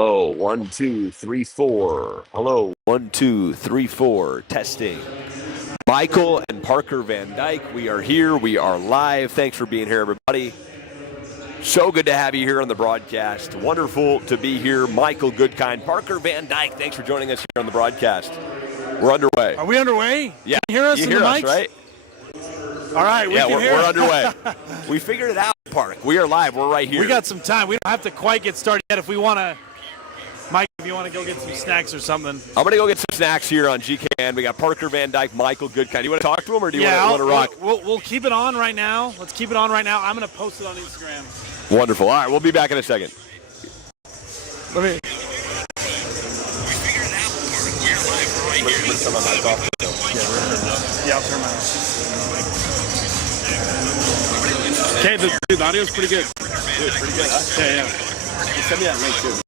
Hello, 1, 2, 3, 4. Hello, 1, 2, 3, 4. Testing. Michael and Parker Van Dyke, we are here. We are live. Thanks for being here, everybody. So good to have you here on the broadcast. Wonderful to be here. Michael Goodkind, Parker Van Dyke, thanks for joining us here on the broadcast. We're underway. Are we underway? Yeah. Can you hear us in the mics? Right? All right, we're underway. We We figured it out, Park. We are live. We're right here. got some time. We don't have to quite get started yet. If we want to, Mike, if you want to go get some snacks or something. I'm going to go get some snacks here on GKN. We got Parker Van Dyke, Michael Goodkind. You want to talk to him or do you want to rock? We'll keep it on right now. Let's keep it on right now. I'm going to post it on Instagram. Wonderful. All right, we'll be back in a second. Let me. Yeah, I'll turn mine off. Okay, the audio's pretty good. Pretty good, huh? Yeah. Send me that link, too.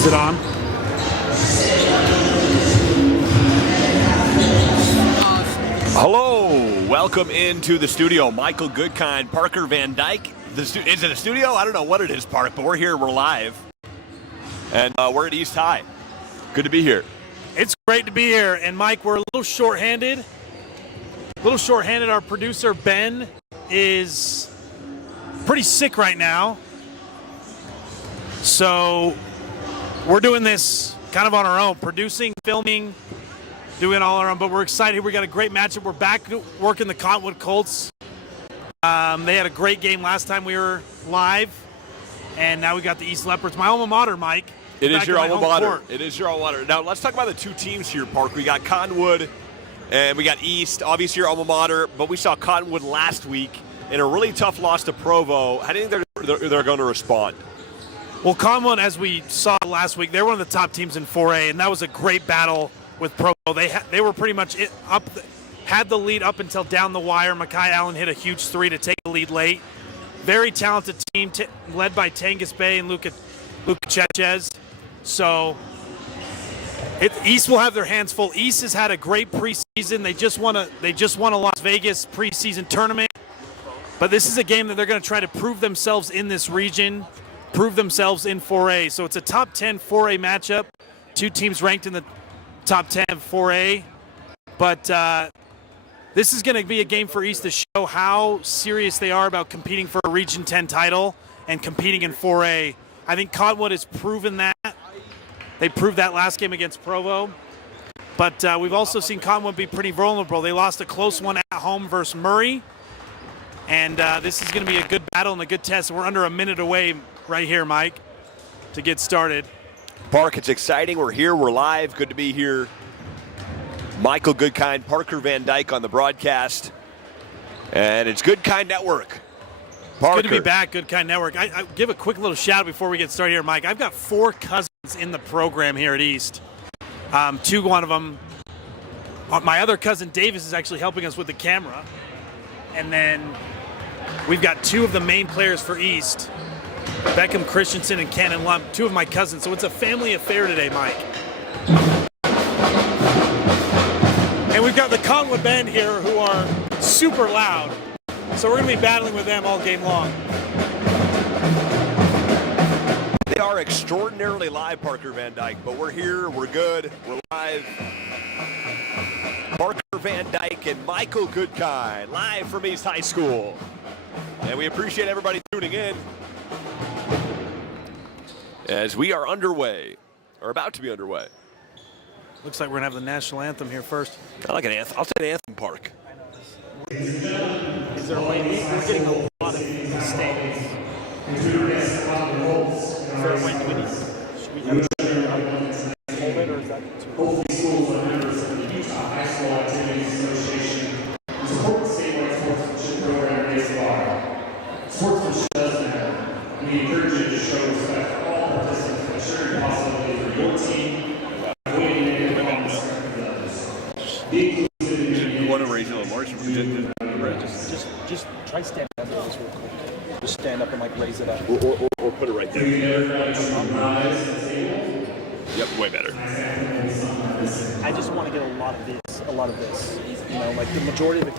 Is it on? Hello, welcome into the studio. Michael Goodkind, Parker Van Dyke. Is it a studio? I don't know what it is, Park, but we're here, we're live. And we're at East High. Good to be here. It's great to be here. And Mike, we're a little short-handed. Our producer, Ben, is pretty sick right now. So we're doing this kind of on our own, producing, filming, doing all our own. But we're excited. We got a great matchup. We're back working the Cottonwood Colts. They had a great game last time we were live. And now we got the East Leopards. My alma mater, Mike. It is your alma mater. It is your alma mater. Now, let's talk about the two teams here, Park. We got Cottonwood and we got East, obviously your alma mater, but we saw Cottonwood last week in a really tough loss to Provo. How do you think they're going to respond? Well, Cottonwood, as we saw last week, they're one of the top teams in 4A, and that was a great battle with Provo. They were pretty much had the lead up until down the wire. Makai Allen hit a huge three to take the lead late. Very talented team, led by Tangus Bay and Luca Chechez. So East will have their hands full. East has had a great preseason. They just won a Las Vegas preseason tournament. But this is a game that they're going to try to prove themselves in this region, prove themselves in 4A. So it's a top 10 4A matchup. Two teams ranked in the top 10 of 4A. But this is going to be a game for East to show how serious they are about competing for a Region 10 title and competing in 4A. I think Cottonwood has proven that. They proved that last game against Provo. But we've also seen Cottonwood be pretty vulnerable. They lost a close one at home versus Murray. And this is going to be a good battle and a good test. We're under a minute away right here, Mike, to get started. Park, it's exciting. We're here. We're live. Good to be here. Michael Goodkind, Parker Van Dyke on the broadcast. And it's Goodkind Network. Parker. It's good to be back, Goodkind Network. I give a quick little shout out before we get started here, Mike. I've got 4 cousins in the program here at East. One of them, my other cousin Davis, is actually helping us with the camera. And then we've got 2 of the main players for East, Beckham Christensen and Cannon Lump, 2 of my cousins. So it's a family affair today, Mike. And we've got the Cottonwood Band here who are super loud. So we're going to be battling with them all game long. They are extraordinarily live, Parker Van Dyke, but we're here, we're good, we're live. Parker Van Dyke and Michael Goodkind, live from East High School. And we appreciate everybody tuning in as we are underway, or about to be underway. Looks like we're going to have the national anthem here first. I like an anthem. I'll take an anthem, Park. Is there a way? We're getting a lot of mistakes. Is there a way to win? Should we have it, or is that too Hopefully schools are members of the Utah High School Activities Association and support the statewide sportsmanship program raised bar. Sportsmanship does matter. We encourage you to show respect for all participants by sharing possibilities for your team, avoiding negative comments from others. Be inclusive in your What a regional march. Just try stand up real quick. Just stand up and like raise it up. Or put it right there. Yep, way better. I just want to get a lot of this. You know, like the majority of the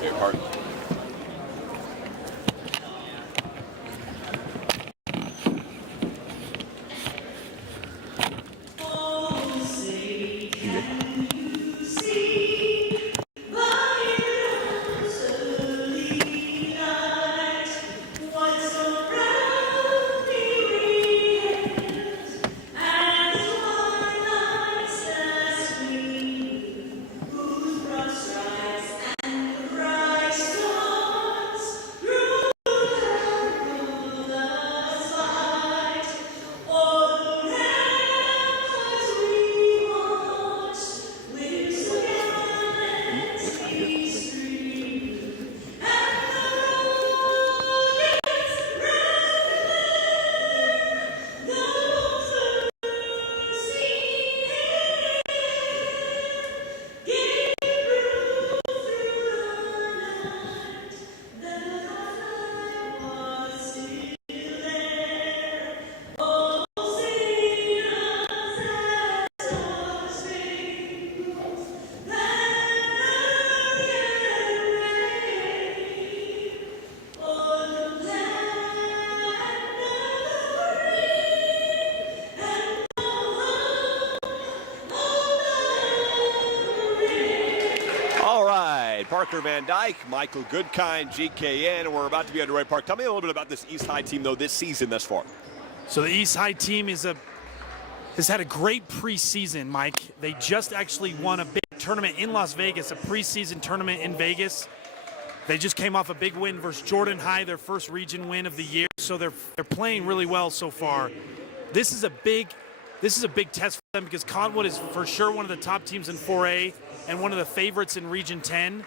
Here, Park. Whose broad stripes and the bright Parker Van Dyke, Michael Goodkind, GKN, and we're about to be underway. Park, tell me a little bit about this East High team, though, this season thus far. So the East High team has had a great preseason, Mike. They just actually won a big tournament in Las Vegas, a preseason tournament in Vegas. They just came off a big win versus Jordan High, their first region win of the year. So they're playing really well so far. This is a big test for them because Cottonwood is for sure one of the top teams in 4A and one of the favorites in Region 10.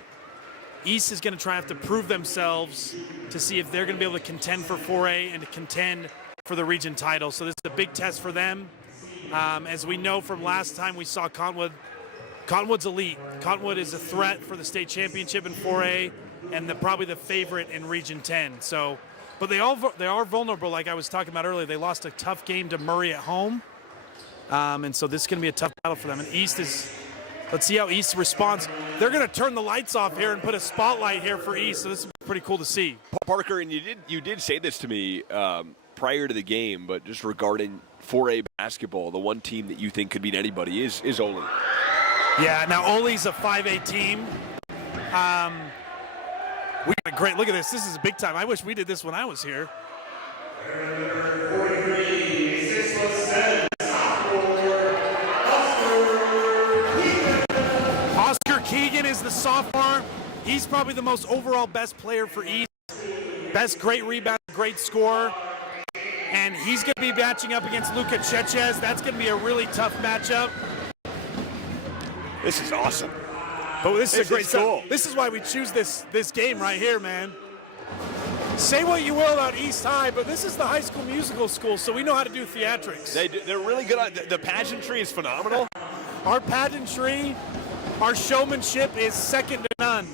East is going to try to prove themselves to see if they're going to be able to contend for 4A and to contend for the region title. So this is a big test for them. As we know from last time we saw Cottonwood's elite. Cottonwood is a threat for the state championship in 4A and probably the favorite in Region 10. So, but they are vulnerable, like I was talking about earlier. They lost a tough game to Murray at home. And so this is going to be a tough battle for them. And let's see how East responds. They're going to turn the lights off here and put a spotlight here for East, so this is pretty cool to see. Parker, and you did say this to me prior to the game, but just regarding 4A basketball, the one team that you think could beat anybody is Ole. Yeah, now Ole's a 5A team. We got a great look at this. This is big time. I wish we did this when I was here. Keegan is the sophomore. He's probably the most overall best player for East. Best great rebound, great scorer. And he's going to be matching up against Luka Chechez. That's going to be a really tough matchup. This is awesome. But this is a great cool. This is why we choose this game right here, man. Say what you will about East High, but this is the High School Musical school, so we know how to do theatrics. They're really good. The pageantry is phenomenal. Our pageantry, our showmanship is second to none.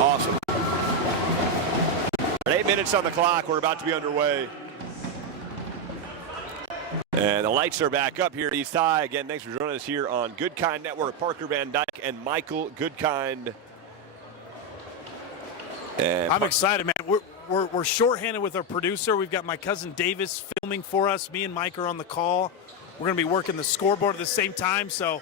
Awesome. 8 minutes on the clock. We're about to be underway. And the lights are back up here at East High. Again, thanks for joining us here on Goodkind Network. Parker Van Dyke and Michael Goodkind. And I'm excited, man. We're shorthanded with our producer. We've got my cousin Davis filming for us. Me and Mike are on the call. We're going to be working the scoreboard at the same time, so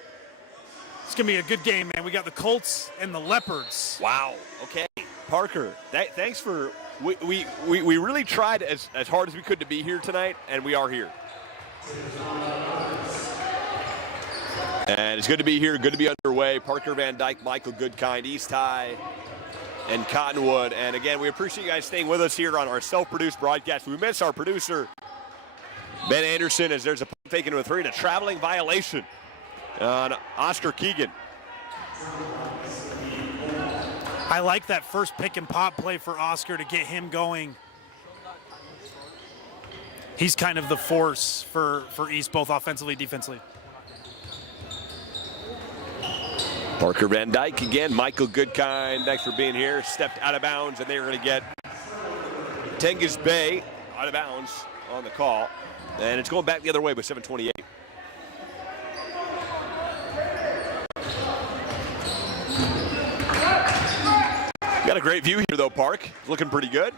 it's going to be a good game, man. We got the Colts and the Leopards. Wow. Okay. Parker, thanks for – we really tried as hard as we could to be here tonight, and we are here. And it's good to be here, good to be underway. Parker Van Dyke, Michael Goodkind, East High, and Cottonwood. And again, we appreciate you guys staying with us here on our self-produced broadcast. We miss our producer, Ben Anderson, as there's a punt taken with 3 and a traveling violation on Oscar Keegan. I like that first pick and pop play for Oscar to get him going. He's kind of the force for East, both offensively and defensively. Parker Van Dyke again, Michael Goodkind, thanks for being here. Stepped out of bounds, and they're going to get Tengiz Bay out of bounds on the call. And it's going back the other way with 7:28. Got a great view here, though, Park. Looking pretty good.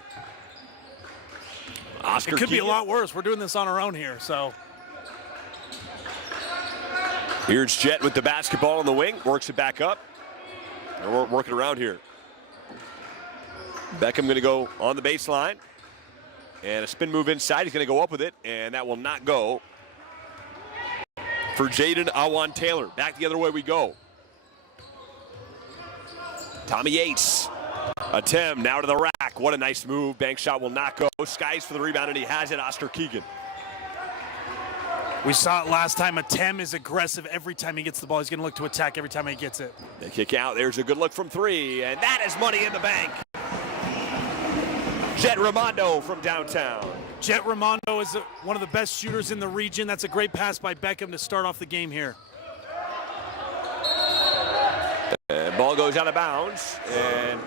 Oscar it could Keegan. be a lot worse. We're doing this on our own here, so. Here's Jet with the basketball on the wing, works it back up. We're working around here. Beckham going to go on the baseline. And a spin move inside. He's going to go up with it, and that will not go for Jaden Awan Taylor. Back the other way we go. Tommy Yates. Attempt now to the rack. What a nice move. Bank shot will not go. Skies for the rebound, and he has it. Oscar Keegan. We saw it last time. Atem is aggressive every time he gets the ball. He's going to look to attack every time he gets it. They kick out. There's a good look from 3, and that is money in the bank. Jet Ramondo from downtown. Jet Ramondo is one of the best shooters in the region. That's a great pass by Beckham to start off the game here. And ball goes out of bounds, and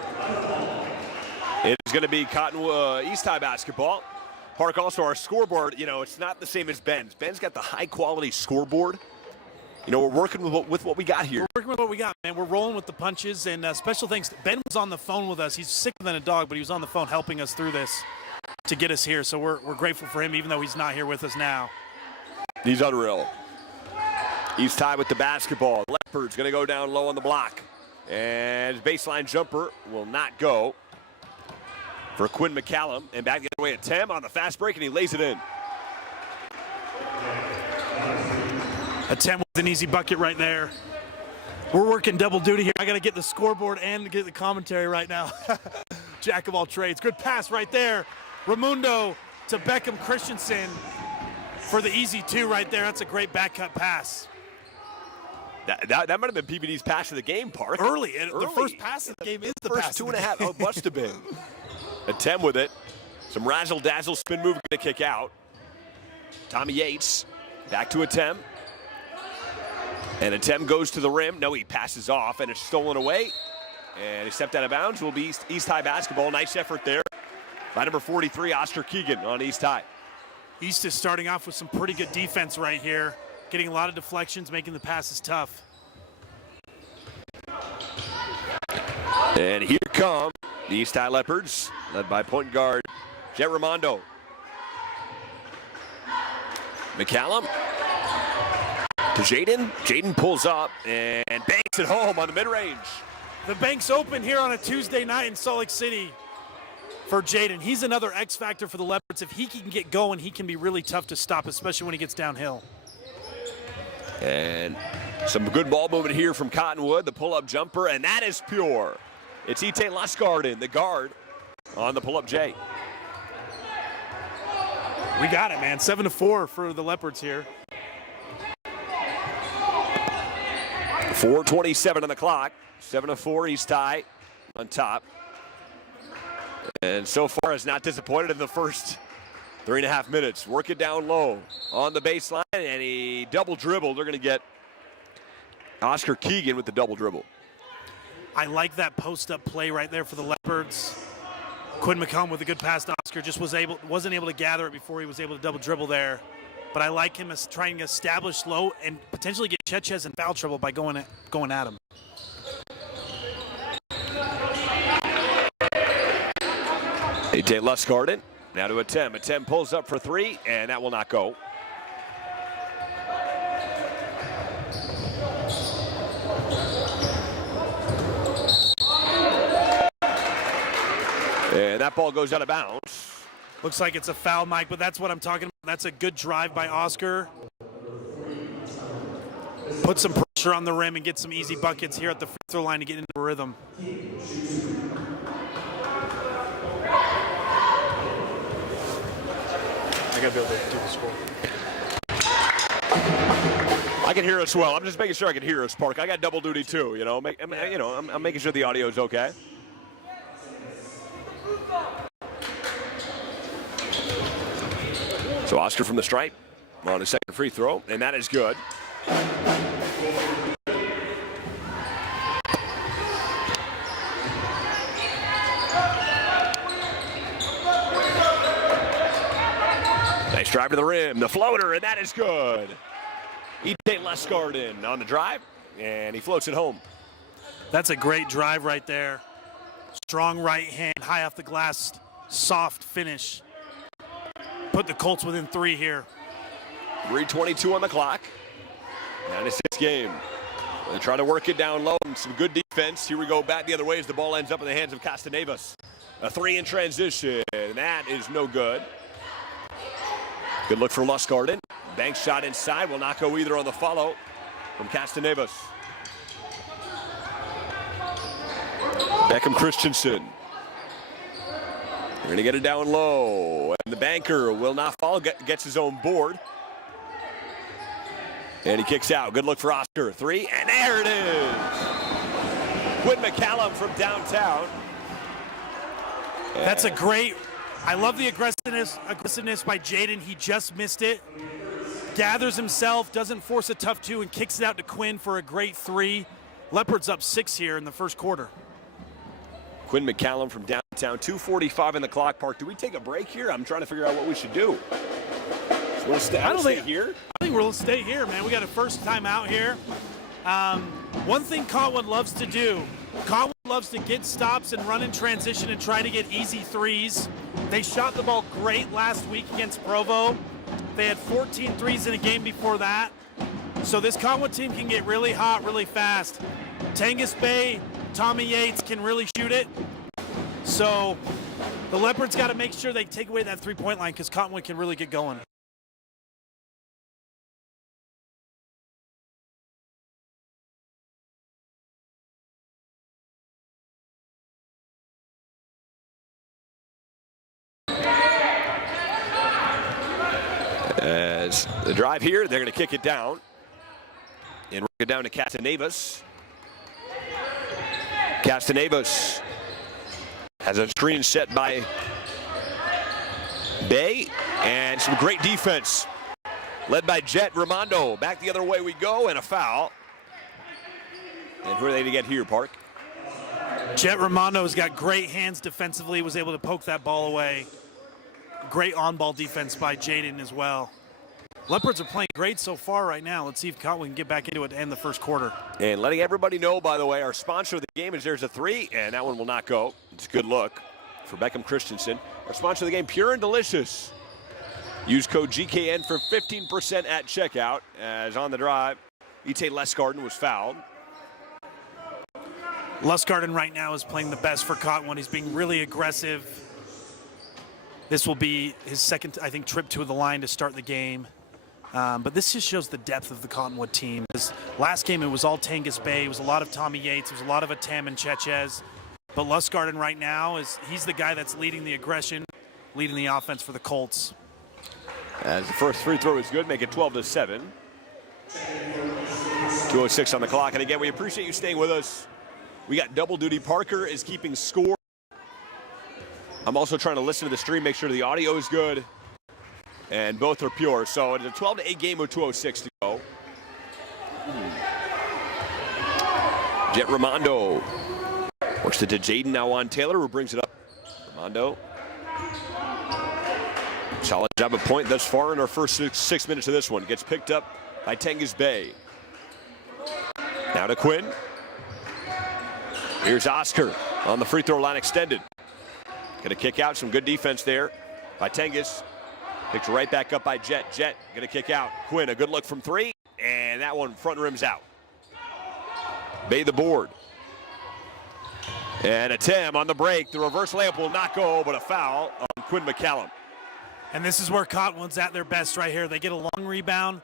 it is going to be Cottonwood East High basketball. Park, also our scoreboard, it's not the same as Ben's. Ben's got the high-quality scoreboard. We're working with what we got here. We're working with what we got, man. We're rolling with the punches, and special thanks. Ben was on the phone with us. He's sicker than a dog, but he was on the phone helping us through this to get us here. So we're grateful for him, even though he's not here with us now. He's unreal. East High with the basketball. Leopard's going to go down low on the block. And baseline jumper will not go for Quinn McCallum. And back the other way at Tem on the fast break, and he lays it in. A Tem with an easy bucket right there. We're working double duty here. I got to get the scoreboard and get the commentary right now. Jack of all trades. Good pass right there. Raimundo to Beckham Christensen for the easy two right there. That's a great back cut pass. That might have been PBD's pass of the game, Park. Early. The first pass of the game is the first pass. 2.5. Oh, must have been. A Tem with it. Some razzle-dazzle spin move going to kick out. Tommy Yates back to a Tem. And a Tem goes to the rim. No, he passes off, and it's stolen away. And he stepped out of bounds. Will be East High basketball. Nice effort there by number 43, Oscar Keegan on East High. East is starting off with some pretty good defense right here. Getting a lot of deflections, making the passes tough. And here come the East High Leopards, led by point guard Jet Raimondo. McCallum to Jaden. Jaden pulls up and banks it home on the mid-range. The bank's open here on a Tuesday night in Salt Lake City for Jaden. He's another X factor for the Leopards. If he can get going, he can be really tough to stop, especially when he gets downhill. And some good ball movement here from Cottonwood. The pull-up jumper, and that is pure. It's Ite Lusgarden, the guard, on the pull-up J. We got it, man. 7-4 for the Leopards here. 4:27 on the clock. 7-4, East High on top. And so far has not disappointed in the first 3.5 minutes. Work it down low on the baseline, and he double dribble. They're going to get Oscar Keegan with the double dribble. I like that post-up play right there for the Leopards. Quinn McCallum with a good pass to Oscar. Just wasn't able to gather it before he was able to double dribble there. But I like him as trying to establish low and potentially get Chetchez in foul trouble by going at him. Ite Lusgarden now to a Tem. A Tem pulls up for three, and that will not go. And that ball goes out of bounds. Looks like it's a foul, Mike, but that's what I'm talking about. That's a good drive by Oscar. Put some pressure on the rim and get some easy buckets here at the free throw line to get into a rhythm. I gotta be able to do the score. I can hear us well. I'm just making sure I can hear us, Park. I got double duty too. You know, I'm making sure the audio's okay. So Oscar from the stripe on his second free throw, and that is good. Nice drive to the rim, the floater, and that is good. Ite Lusgarden on the drive, and he floats it home. That's a great drive right there. Strong right hand, high off the glass, soft finish. Put the Colts within 3 here. 3:22 on the clock. 9-6 game. They try to work it down low and some good defense. Here we go back the other way as the ball ends up in the hands of Castanevas. A 3 in transition, and that is no good. Good look for Lusgarden. Bank shot inside will not go either on the follow from Castanevas. Beckham Christensen. They're going to get it down low, and the banker will not fall, gets his own board. And he kicks out. Good look for Oscar. 3, and there it is. Quinn McCallum from downtown. That's a great, I love the aggressiveness by Jaden. He just missed it. Gathers himself, doesn't force a tough 2, and kicks it out to Quinn for a great 3. Leopards up 6 here in the first quarter. Quinn McCallum from downtown. 2:45 in the clock. Park, do we take a break here? I'm trying to figure out what we should do. We'll stay here. I think we'll stay here, man. We got a first time out here. One thing Cottonwood loves to do, Cottonwood loves to get stops and run in transition and try to get easy 3s. They shot the ball great last week against Provo. They had 14 threes in a game before that. So this Cottonwood team can get really hot really fast. Tengus Bay, Tommy Yates can really shoot it. So the Leopards got to make sure they take away that three-point line because Cottonwood can really get going. As the drive here, they're going to kick it down. And work it down to Castanevas. Castanevas has a screen set by Bay. And some great defense led by Jet Raimondo. Back the other way we go, and a foul. And who are they to get here, Park? Jet Raimondo has got great hands defensively, was able to poke that ball away. Great on-ball defense by Jaden as well. Leopards are playing great so far right now. Let's see if Cottonwood can get back into it to end the first quarter. And letting everybody know, by the way, our sponsor of the game is there's a three, and that one will not go. It's a good look for Beckham Christensen. Our sponsor of the game, Pure and Delicious. Use code GKN for 15% at checkout. As on the drive, Ite Lesgarden was fouled. Lesgarden right now is playing the best for Cottonwood. He's being really aggressive. This will be his second, I think, trip to the line to start the game. But this just shows the depth of the Cottonwood team. This last game, it was all Tengus Bay. It was a lot of Tommy Yates. It was a lot of Atem and Cechez. But Lesgarden right now, he's the guy that's leading the aggression, leading the offense for the Colts. As the first free throw is good, make it 12-7. 2:06 on the clock. And again, we appreciate you staying with us. We got double duty. Parker is keeping score. I'm also trying to listen to the stream, make sure the audio is good. And both are pure. So it's a 12-8 game with 2:06 to go. Jet Raimondo works it to Jaden, now on Taylor, who brings it up. Raimondo. Solid job of point thus far in our first six minutes of this one. Gets picked up by Tengus Bay. Now to Quinn. Here's Oscar on the free throw line extended. Gonna kick out, some good defense there by Tengus. Picked right back up by Jet. Jet gonna kick out. Quinn, a good look from three, and that one front rims out. Bay the board. And Atem on the break. The reverse layup will not go, but a foul on Quinn McCallum. And this is where Cottonwood's at their best right here. They get a long rebound.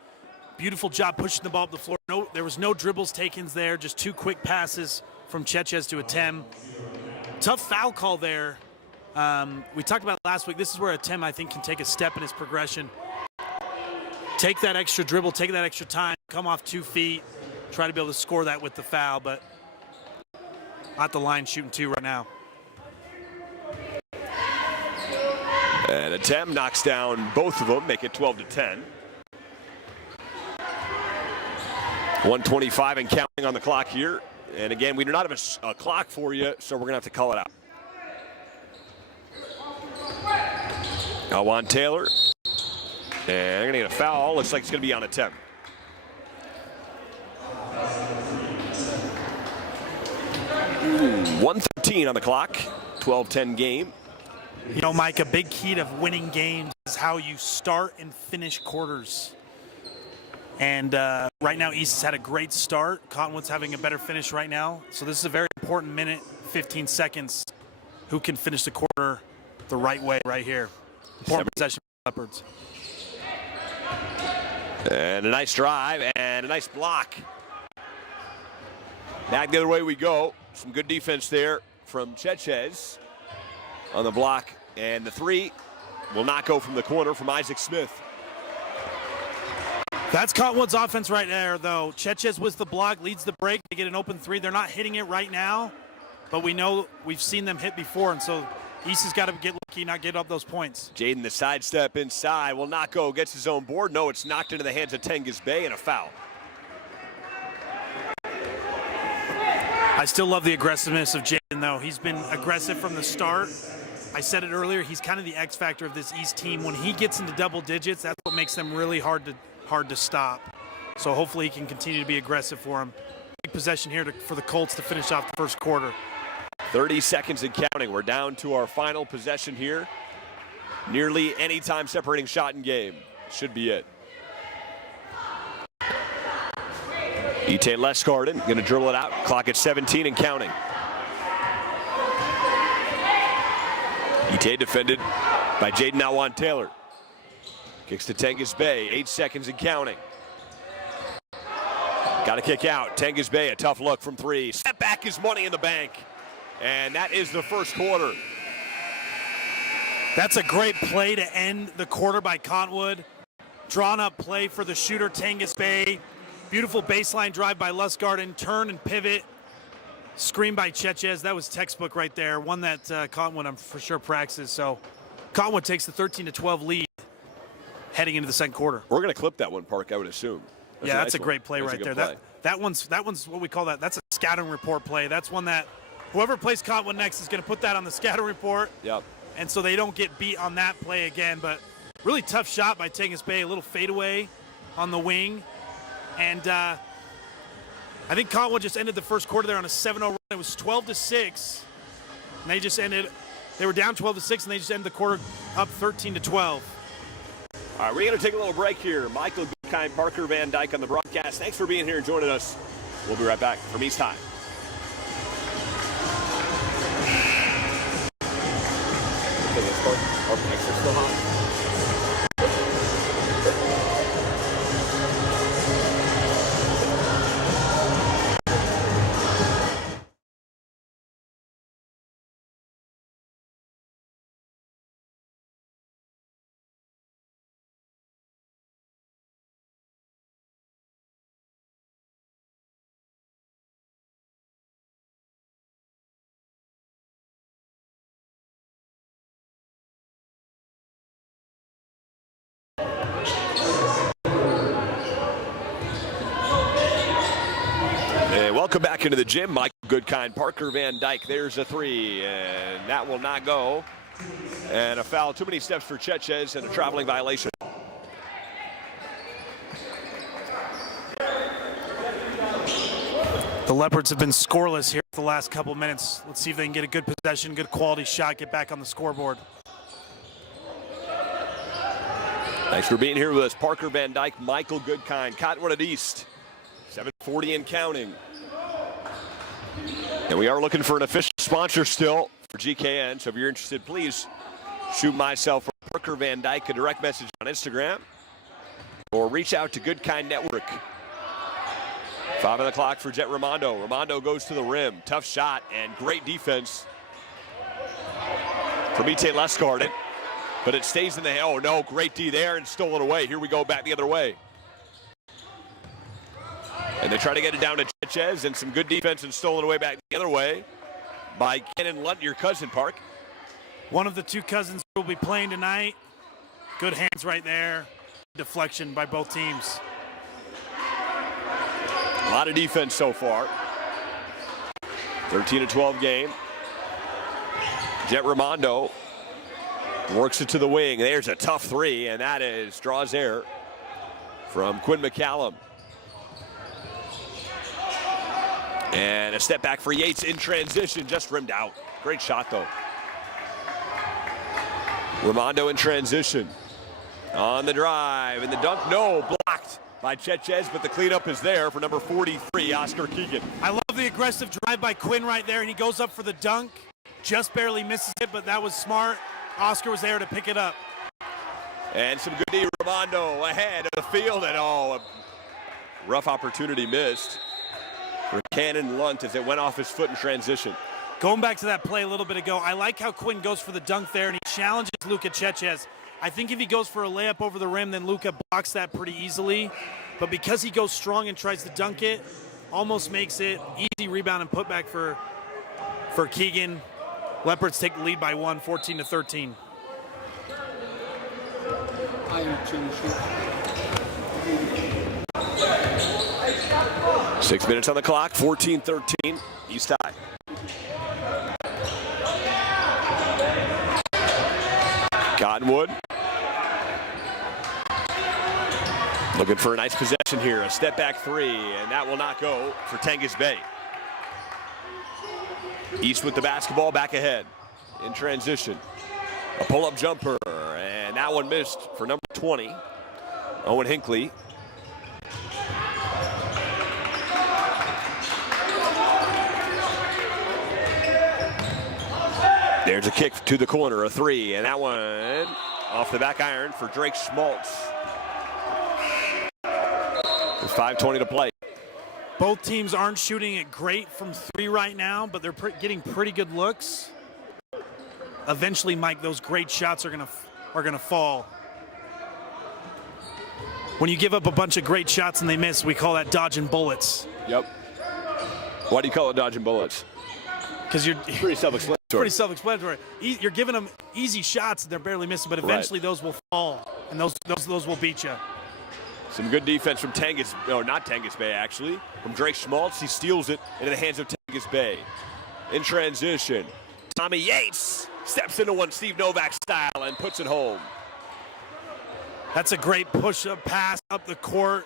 Beautiful job pushing the ball up the floor. There was no dribbles taken there, just two quick passes from Cechez to Atem. Tough foul call there. We talked about it last week. This is where Atem, I think, can take a step in his progression. Take that extra dribble, take that extra time, come off 2 feet, try to be able to score that with the foul, but at the line shooting two right now. And Atem knocks down both of them, make it 12-10. 1:25 and counting on the clock here. And again, we do not have a clock for you, so we're going to have to call it out. Now on Taylor. And they're going to get a foul. Looks like it's going to be on Atem. Ooh, 1:13 on the clock. 12-10 game. You know, Mike, a big key to winning games is how you start and finish quarters. And right now, East has had a great start. Cottonwood's having a better finish right now. So this is a very important minute, 15 seconds. Who can finish the quarter the right way right here? Important possession for Leopards. And a nice drive and a nice block. Back the other way we go. Some good defense there from Cechez on the block. And the three will not go from the corner from Isaac Smith. That's Cottonwood's offense right there, though. Cechez with the block, leads the break. They get an open three. They're not hitting it right now, but we know we've seen them hit before, and so East has got to get lucky, not get up those points. Jaden, the sidestep inside, will not go, gets his own board. No, it's knocked into the hands of Tengus Bay and a foul. I still love the aggressiveness of Jaden, though. He's been aggressive from the start. I said it earlier, he's kind of the X factor of this East team. When he gets into double digits, that's what makes them really hard to stop. So hopefully he can continue to be aggressive for him. Big possession here for the Colts to finish off the first quarter. 30 seconds and counting. We're down to our final possession here. Nearly any time separating shot and game. Should be it. Ite Lesgarden going to dribble it out. Clock at 17 and counting. Ite defended by Jaden Alwan Taylor. Kicks to Tengus Bay. 8 seconds and counting. Got to kick out. Tengus Bay, a tough look from 3. Step back is money in the bank. And that is the first quarter. That's a great play to end the quarter by Cottonwood. Drawn up play for the shooter, Tengus Bay. Beautiful baseline drive by Lesgarden. Turn and pivot. Screen by Chetchez. That was textbook right there. One that Cottonwood, I'm for sure, practices. So Cottonwood takes the 13-12 lead heading into the second quarter. We're going to clip that one, Park, I would assume. That's a great play right there. Play. That one's what we call that. That's a scouting report play. That's one that whoever plays Cottonwood next is going to put that on the scouting report. Yep. And so they don't get beat on that play again. But really tough shot by Tengus Bay. A little fadeaway on the wing. And I think Cottonwood just ended the first quarter there on a 7-0 run. It was 12-6. And they were down 12-6, and they just ended the quarter up 13-12. All right, we're going to take a little break here. Michael Goodkind, Parker Van Dyke on the broadcast. Thanks for being here and joining us. We'll be right back from East High. Still hot. Welcome back into the gym. Michael Goodkind, Parker Van Dyke. There's a 3, and that will not go. And a foul. Too many steps for Chetchez and a traveling violation. The Leopards have been scoreless here for the last couple minutes. Let's see if they can get a good possession, good quality shot, get back on the scoreboard. Thanks for being here with us. Parker Van Dyke, Michael Goodkind, Cottonwood East. 7:40 and counting. And we are looking for an official sponsor still for GKN. So if you're interested, please shoot myself or Parker Van Dyke a direct message on Instagram or reach out to Goodkind Network. 5 on the clock for Jet Raimondo. Raimondo goes to the rim. Tough shot and great defense from Ite Lesgarden. But it stays in the, oh no, great D there and stolen away. Here we go back the other way. And they try to get it down to Chetchez, and some good defense and stolen away back the other way by Cannon Lunt, your cousin, Park. One of the two cousins will be playing tonight. Good hands right there. Deflection by both teams. A lot of defense so far. 13-12 game. Jet Raimondo works it to the wing. There's a tough 3, and that is draws air from Quinn McCallum. And a step back for Yates in transition, just rimmed out. Great shot, though. Raimondo in transition. On the drive, and the dunk, no, blocked by Chetchez, but the cleanup is there for number 43, Oscar Keegan. I love the aggressive drive by Quinn right there, and he goes up for the dunk. Just barely misses it, but that was smart. Oscar was there to pick it up. And some good D, Raimondo ahead of the field, and a rough opportunity missed for Cannon Lunt as it went off his foot in transition. Going back to that play a little bit ago, I like how Quinn goes for the dunk there, and he challenges Luka Chetchez. I think if he goes for a layup over the rim, then Luka blocks that pretty easily. But because he goes strong and tries to dunk it, almost makes it easy rebound and putback for Keegan. Leopards take the lead by 1, 14-13. 6 minutes on the clock, 14-13, East High. Cottonwood looking for a nice possession here. A step back 3, and that will not go for Tengus Bay. East with the basketball, back ahead in transition. A pull-up jumper, and that one missed for number 20, Owen Hinckley. There's a kick to the corner, a three, and that one off the back iron for Drake Schmaltz. With 5:20 to play. Both teams aren't shooting it great from three right now, but they're getting pretty good looks. Eventually, Mike, those great shots are gonna fall. When you give up a bunch of great shots and they miss, we call that dodging bullets. Yep. Why do you call it dodging bullets? Because you're Pretty self-explanatory. pretty self-explanatory. You're giving them easy shots and they're barely missing, but eventually those will fall and those will beat you. Some good defense from not Tangus Bay actually. From Drake Schmaltz, he steals it into the hands of Tangus Bay. In transition, Tommy Yates steps into one Steve Novak style and puts it home. That's a great push-up pass up the court.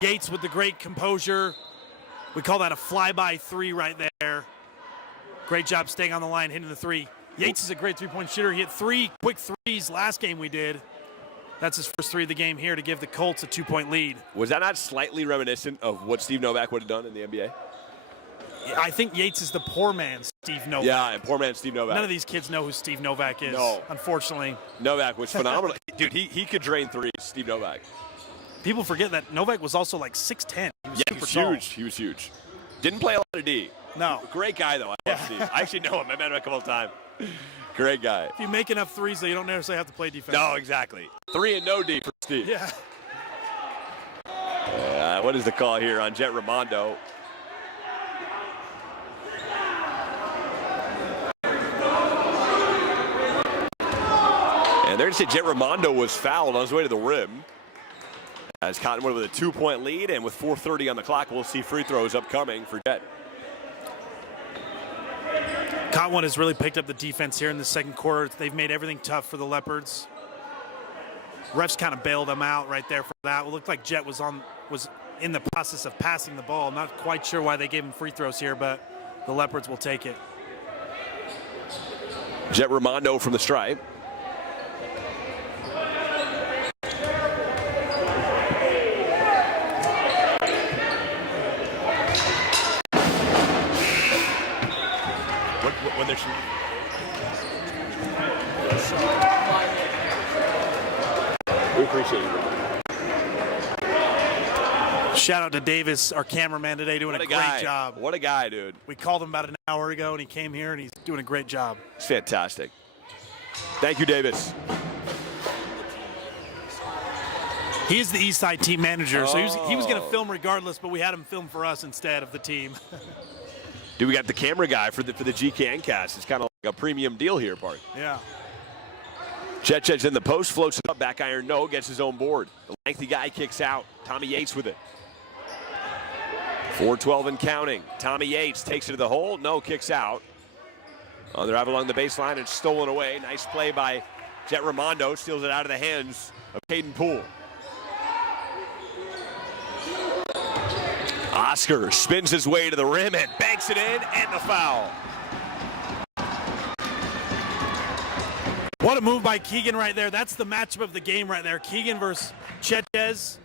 Yates with the great composure. We call that a flyby three right there. Great job staying on the line, hitting the three. Yates is a great three-point shooter. He hit 3 quick threes last game we did. That's his first three of the game here to give the Colts a 2-point lead. Was that not slightly reminiscent of what Steve Novak would have done in the NBA? I think Yates is the poor man Steve Novak. Yeah, and poor man Steve Novak. None of these kids know who Steve Novak is, No. unfortunately. Novak was phenomenal. Dude, he could drain threes, Steve Novak. People forget that Novak was also like 6'10". He was super tall. Huge. He was huge. Didn't play a lot of D. No. Great guy, though. I love Steve. I actually know him. I met him a couple of times. Great guy. If you make enough threes, though, you don't necessarily have to play defense. No, exactly. 3 and no D for Steve. Yeah. What is the call here on Jet Ramondo? And they're going to say Jet Ramondo was fouled on his way to the rim. As Cottonwood with a 2-point lead, and with 4:30 on the clock, we'll see free throws upcoming for Jet. Cottonwood has really picked up the defense here in the second quarter. They've made everything tough for the Leopards. Refs kind of bailed them out right there for that. It looked like Jet was in the process of passing the ball. I'm not quite sure why they gave him free throws here, but the Leopards will take it. Jet Ramondo from the stripe. When they're shooting. We appreciate you. Shout out to Davis, our cameraman today, doing a great job. What a guy, dude. We called him about an hour ago, and he came here, and he's doing a great job. It's fantastic. Thank you, Davis. He is the East Side team manager, so he was going to film regardless, but we had him film for us instead of the team. Dude, we got the camera guy for the GKN cast. It's kind of like a premium deal here, Park. Yeah. Chet's in the post, floats it up, back iron, no, gets his own board. The lengthy guy kicks out. Tommy Yates with it. 4:12 and counting. Tommy Yates takes it to the hole, no, kicks out. On the drive along the baseline and stolen away. Nice play by Jet Ramondo, steals it out of the hands of Caden Poole. Oscar spins his way to the rim and banks it in, and the foul. What a move by Keegan right there. That's the matchup of the game right there. Keegan versus Chetez.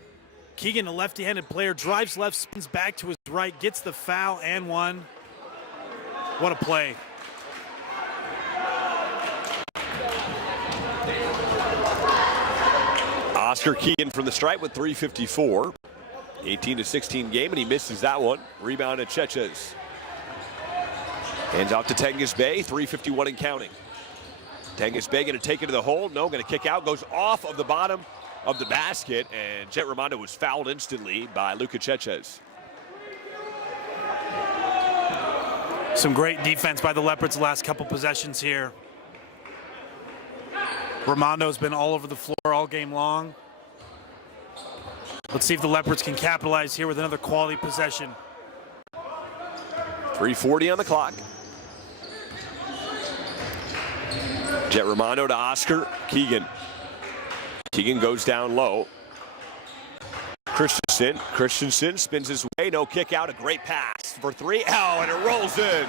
Keegan, a lefty-handed player, drives left, spins back to his right, gets the foul and one. What a play. Oscar Keegan from the stripe with 3:54. 18-16 game, and he misses that one. Rebound at Chetez. Hands out to Tangus Bay, 3:51 and counting. Tangus Bay going to take it to the hole. No, going to kick out. Goes off of the bottom of the basket, and Jet Ramondo was fouled instantly by Luka Chetez. Some great defense by the Leopards the last couple possessions here. Ramondo's been all over the floor all game long. Let's see if the Leopards can capitalize here with another quality possession. 3:40 on the clock. Jet Ramondo to Oscar. Keegan. Keegan goes down low. Christensen spins his way. No kick out. A great pass for three. Oh, and it rolls in.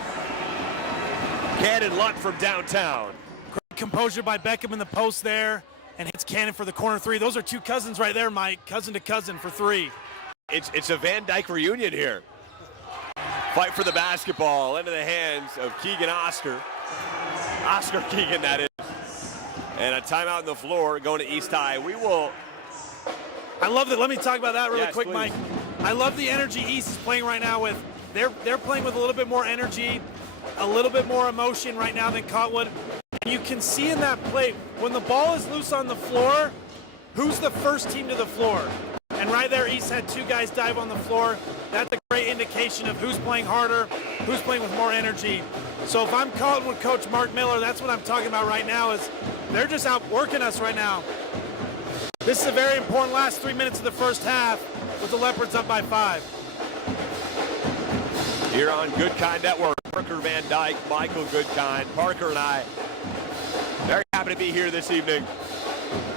Cannon Lutt from downtown. Great composure by Beckham in the post there. And hits Cannon for the corner three. Those are two cousins right there, Mike. Cousin to cousin for three. It's a Van Dyke reunion here. Fight for the basketball into the hands of Keegan Oscar. Oscar Keegan, that is. And a timeout on the floor going to East High. I love that. Let me talk about that really quick, please. Mike. I love the energy East is playing right now with. They're playing with a little bit more energy, a little bit more emotion right now than Cottonwood. And you can see in that play, when the ball is loose on the floor, who's the first team to the floor? And right there, East had 2 guys dive on the floor. That's a great indication of who's playing harder, who's playing with more energy. So if I'm Cottonwood coach Mark Miller, that's what I'm talking about right now, is they're just out working us right now. This is a very important last 3 minutes of the first half with the Leopards up by 5. Here on Goodkind Network, Parker Van Dyke, Michael Goodkind, Parker and I, very happy to be here this evening.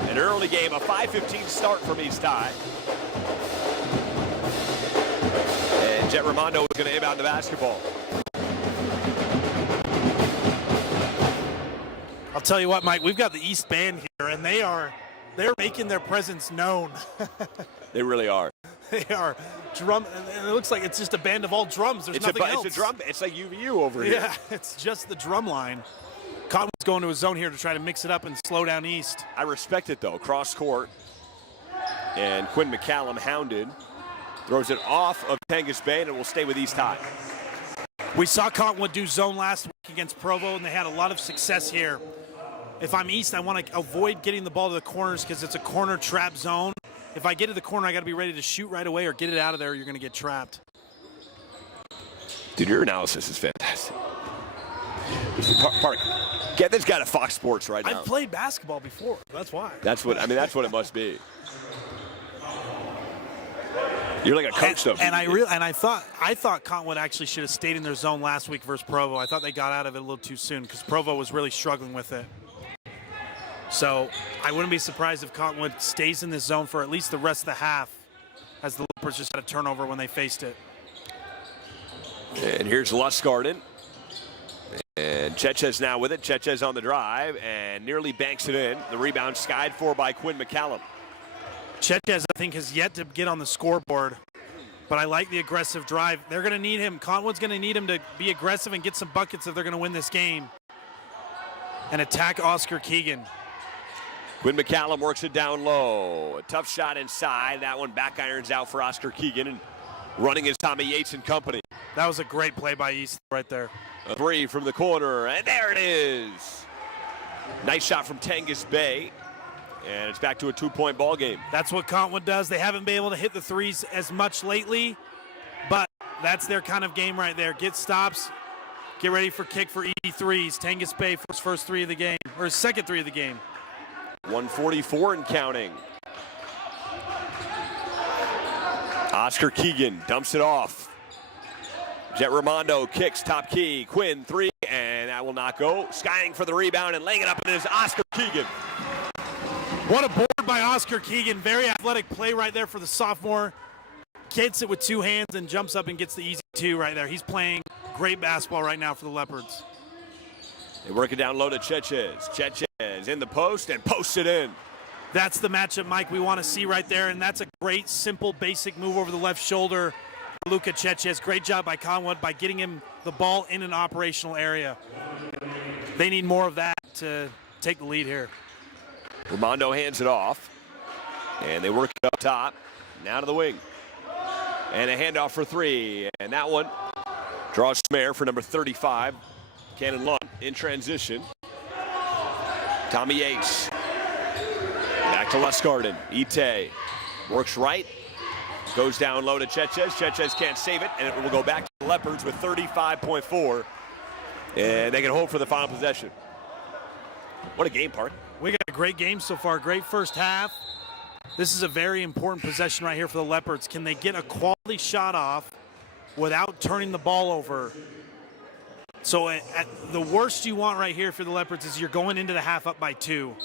An early game, a 5:15 start from East High. And Jet Raimondo is going to inbound the basketball. I'll tell you what, Mike, we've got the East Band here, and they're making their presence known. They really are. They are drum, and it looks like it's just a band of all drums. There's nothing else. It's a drum. It's like UVU over here. Yeah, it's just the drum line. Cottonwood's going to a zone here to try to mix it up and slow down East. I respect it, though. Cross court. And Quinn McCallum hounded. Throws it off of Tengus Bay, and it will stay with East High. We saw Cottonwood do zone last week against Provo, and they had a lot of success here. If I'm East, I want to avoid getting the ball to the corners because it's a corner trap zone. If I get to the corner, I got to be ready to shoot right away or get it out of there, or you're going to get trapped. Dude, your analysis is fantastic. Park, get this guy to Fox Sports right now. I've played basketball before. That's why. That's what it must be. You're like a coach, though. And I thought Cottonwood actually should have stayed in their zone last week versus Provo. I thought they got out of it a little too soon because Provo was really struggling with it. So I wouldn't be surprised if Cottonwood stays in this zone for at least the rest of the half, as the Leopards just had a turnover when they faced it. And here's Lustgarden. And Chetches now with it. Chetches on the drive and nearly banks it in. The rebound skied for by Quinn McCallum. Chetches, I think, has yet to get on the scoreboard, but I like the aggressive drive. They're going to need him. Cottonwood's going to need him to be aggressive and get some buckets if they're going to win this game and attack Oscar Keegan. Quinn McCallum works it down low. A tough shot inside. That one back irons out for Oscar Keegan, and running is Tommy Yates and company. That was a great play by East right there. A 3 from the corner, and there it is. Nice shot from Tengus Bay, and it's back to a 2-point ball game. That's what Cottonwood does. They haven't been able to hit the threes as much lately, but that's their kind of game right there. Get stops, get ready for kick for easy threes. Tengus Bay for his first 3 of the game, or his second 3 of the game. 144 and counting. Oscar Keegan dumps it off. Jet Raimondo kicks, top key. Quinn, 3, and that will not go. Skying for the rebound and laying it up, and it is Oscar Keegan. What a board by Oscar Keegan. Very athletic play right there for the sophomore. Hits it with 2 hands and jumps up and gets the easy 2 right there. He's playing great basketball right now for the Leopards. They work it down low to Chetches. Chetches in the post and posts it in. That's the matchup, Mike, we want to see right there, and that's a great, simple, basic move over the left shoulder. Luka Chetches, great job by Cottonwood by getting him the ball in an operational area. They need more of that to take the lead here. Raimondo hands it off, and they work it up top. Now to the wing. And a handoff for 3, and that one draws snare for number 35, Cannon Lund in transition. Tommy Yates. Back to Lustgarden. Ite works right. Goes down low to Chetches. Chetches can't save it, and it will go back to the Leopards with 35.4. And they can hold for the final possession. What a game, Park. We got a great game so far. Great first half. This is a very important possession right here for the Leopards. Can they get a quality shot off without turning the ball over? So at the worst you want right here for the Leopards is you're going into the half up by 2.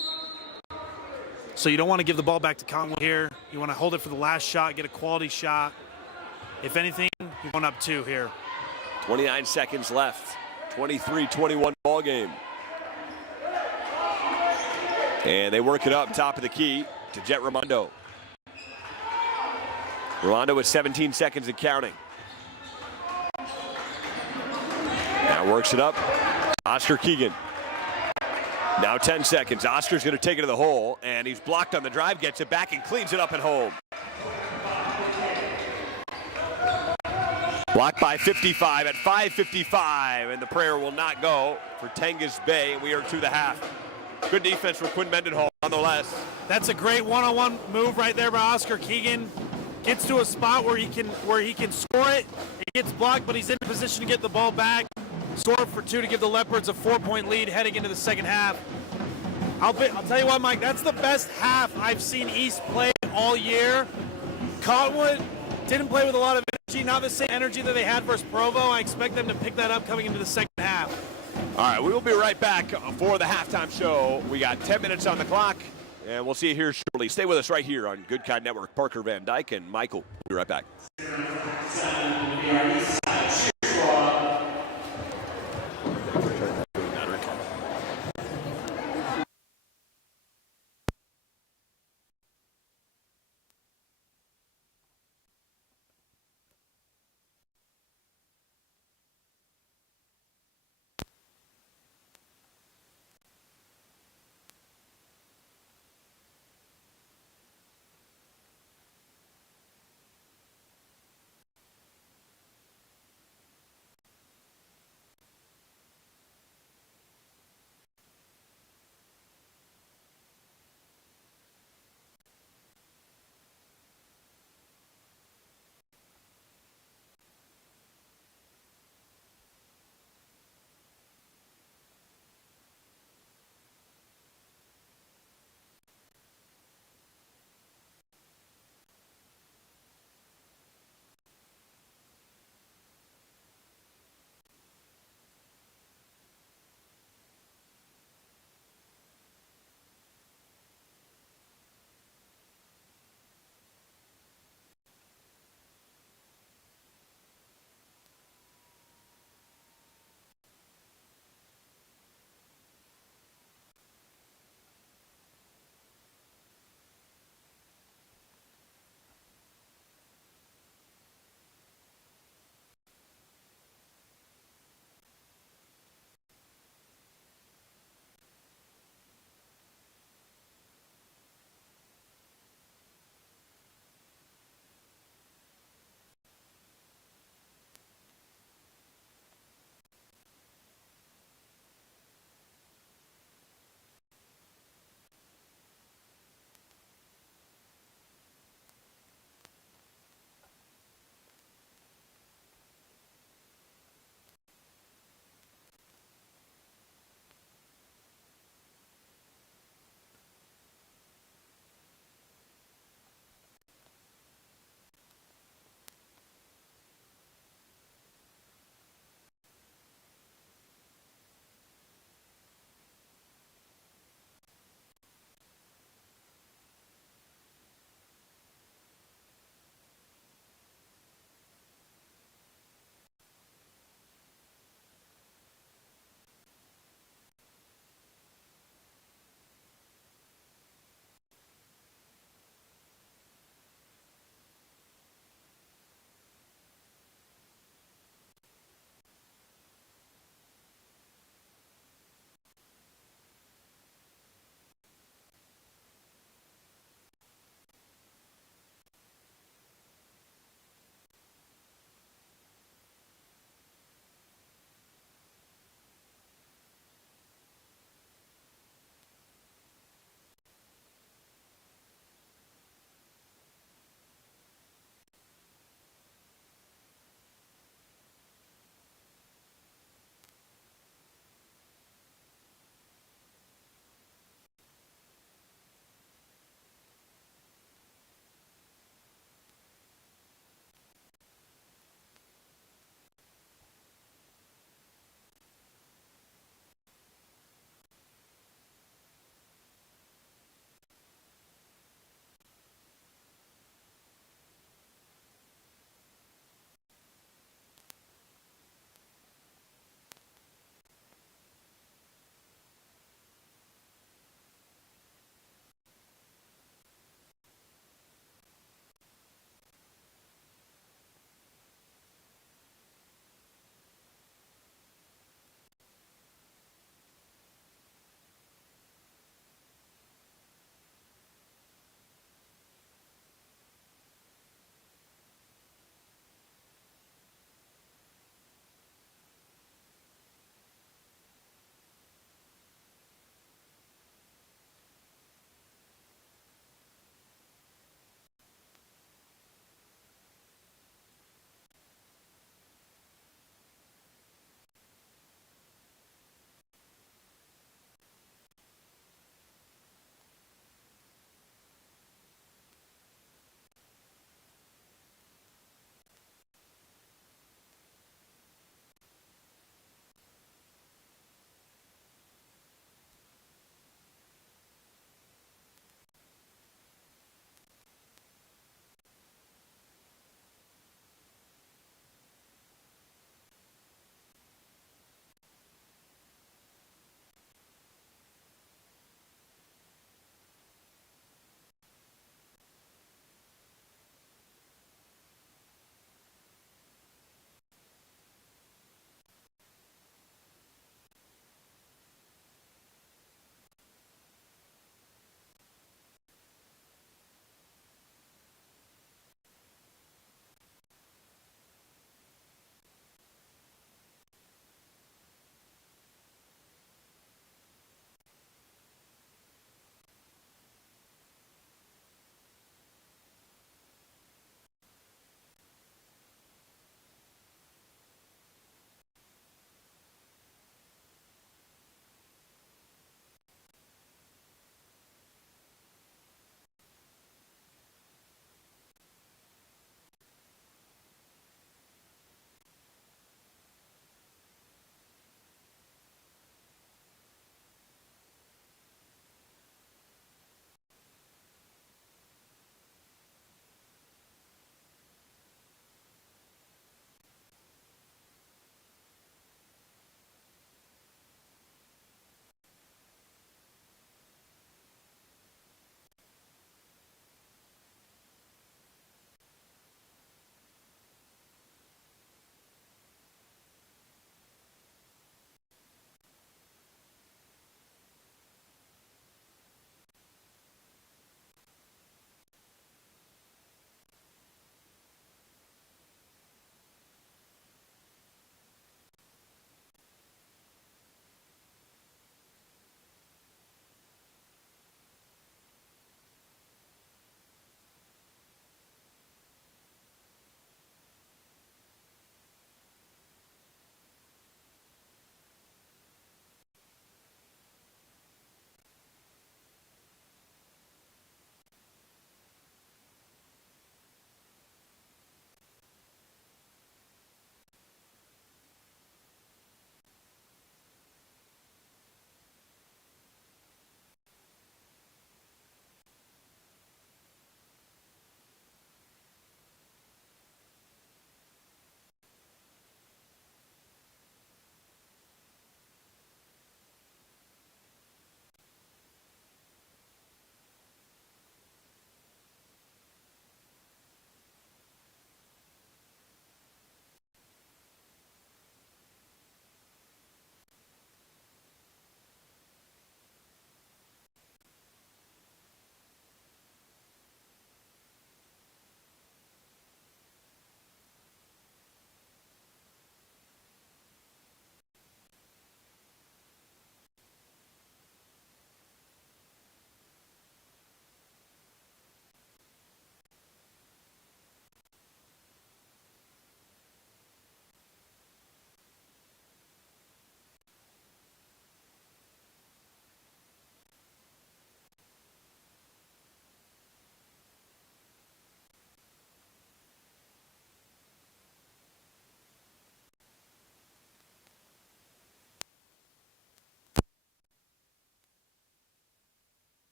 So you don't want to give the ball back to Cottonwood here. You want to hold it for the last shot, get a quality shot. If anything, you're going up 2 here. 29 seconds left. 23-21 ball game. And they work it up top of the key to Jet Raimondo. Raimondo with 17 seconds and counting. works it up. Oscar Keegan. Now 10 seconds. Oscar's going to take it to the hole, and he's blocked on the drive, gets it back, and cleans it up at home. Blocked by 55 at 5:55, and the prayer will not go for Tengus Bay, and we are to the half. Good defense from Quinn Mendenhall, nonetheless. That's a great one-on-one move right there by Oscar Keegan. Gets to a spot where he can score it. He gets blocked, but he's in position to get the ball back. Score for 2 to give the Leopards a 4-point lead heading into the second half. I'll tell you what, Mike, that's the best half I've seen East play all year. Cottonwood didn't play with a lot of energy, not the same energy that they had versus Provo. I expect them to pick that up coming into the second half. All right, we will be right back for the halftime show. We got 10 minutes on the clock, and we'll see you here shortly. Stay with us right here on Good Kind Network. Parker Van Dyke and Michael. We'll be right back.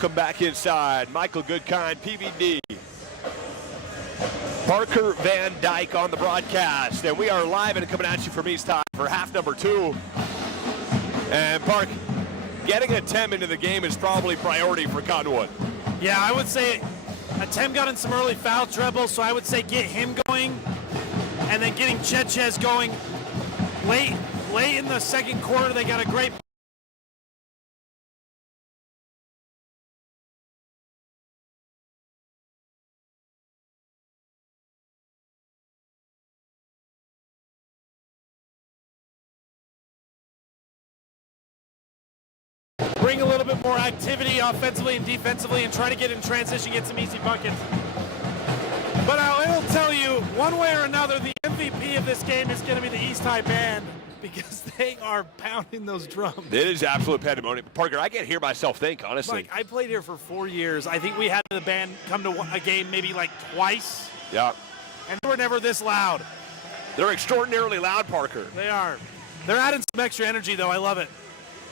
welcome back inside. Michael Goodkind, PBD. Parker Van Dyke on the broadcast. And we are live and coming at you from East High for half number 2. And Park, getting a Tem into the game is probably priority for Cottonwood. Yeah, I would say Tem got in some early foul trouble, so I would say get him going, and then getting Chetchez going late in the second quarter. They got a great bring a little bit more activity offensively and defensively and try to get in transition, get some easy buckets. But I will tell you, one way or another, the MVP of this game is going to be the East High Band because they are pounding those drums. It is absolute pandemonium. Parker, I can't hear myself think, honestly. Mike, I played here for 4 years. I think we had the band come to a game maybe like twice. Yeah. And they were never this loud. They're extraordinarily loud, Parker. They are. They're adding some extra energy, though. I love it.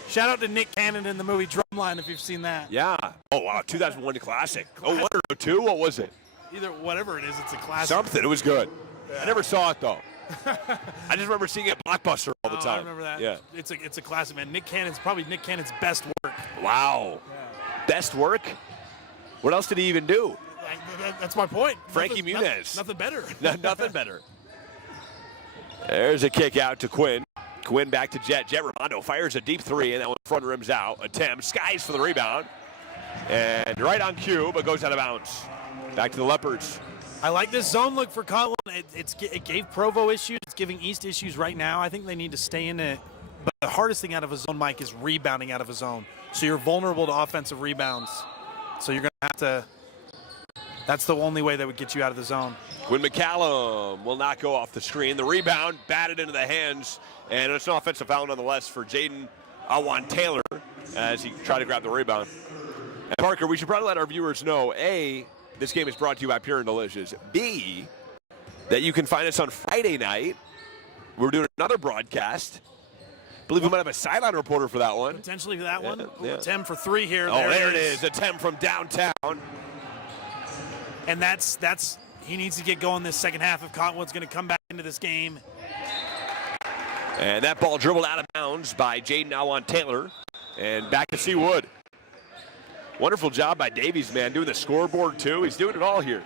Shout out to Nick Cannon in the movie Drumline, if you've seen that. Yeah. Oh, wow. 2001 classic. Oh, 1 or 2? What was it? Either whatever it is, it's a classic. Something. It was good. Yeah. I never saw it, though. I just remember seeing it at Blockbuster all the time. I remember that. Yeah. It's a classic, man. Nick Cannon's probably Nick Cannon's best work. Wow. Yeah. Best work? What else did he even do? That's my point. Frankie Muniz. Nothing better. Nothing better. There's a kick out to Quinn. Quinn back to Jet. Jet Ramondo fires a deep 3, and that one front rims out. Attempt. Skies for the rebound. And right on cue, but goes out of bounds. Back to the Leopards. I like this zone look for Cottonwood. It gave Provo issues. It's giving East issues right now. I think they need to stay in it. But the hardest thing out of a zone, Mike, is rebounding out of a zone. So you're vulnerable to offensive rebounds. So you're going to have to – that's the only way that would get you out of the zone. Quinn McCallum will not go off the screen. The rebound batted into the hands, and it's an offensive foul nonetheless for Jaden Awan-Taylor as he tried to grab the rebound. And Parker, we should probably let our viewers know, A, this game is brought to you by Pure and Delicious. B, that you can find us on Friday night. We're doing another broadcast. I believe we might have a sideline reporter for that one. Potentially for that one. Yeah. Tem for 3 here. Oh, there it is. A Tem from downtown. And that's he needs to get going this second half if Cottonwood's going to come back into this game. And that ball dribbled out of bounds by Jaden Awan-Taylor. And back to Seawood. Wonderful job by Davies, man, doing the scoreboard too. He's doing it all here.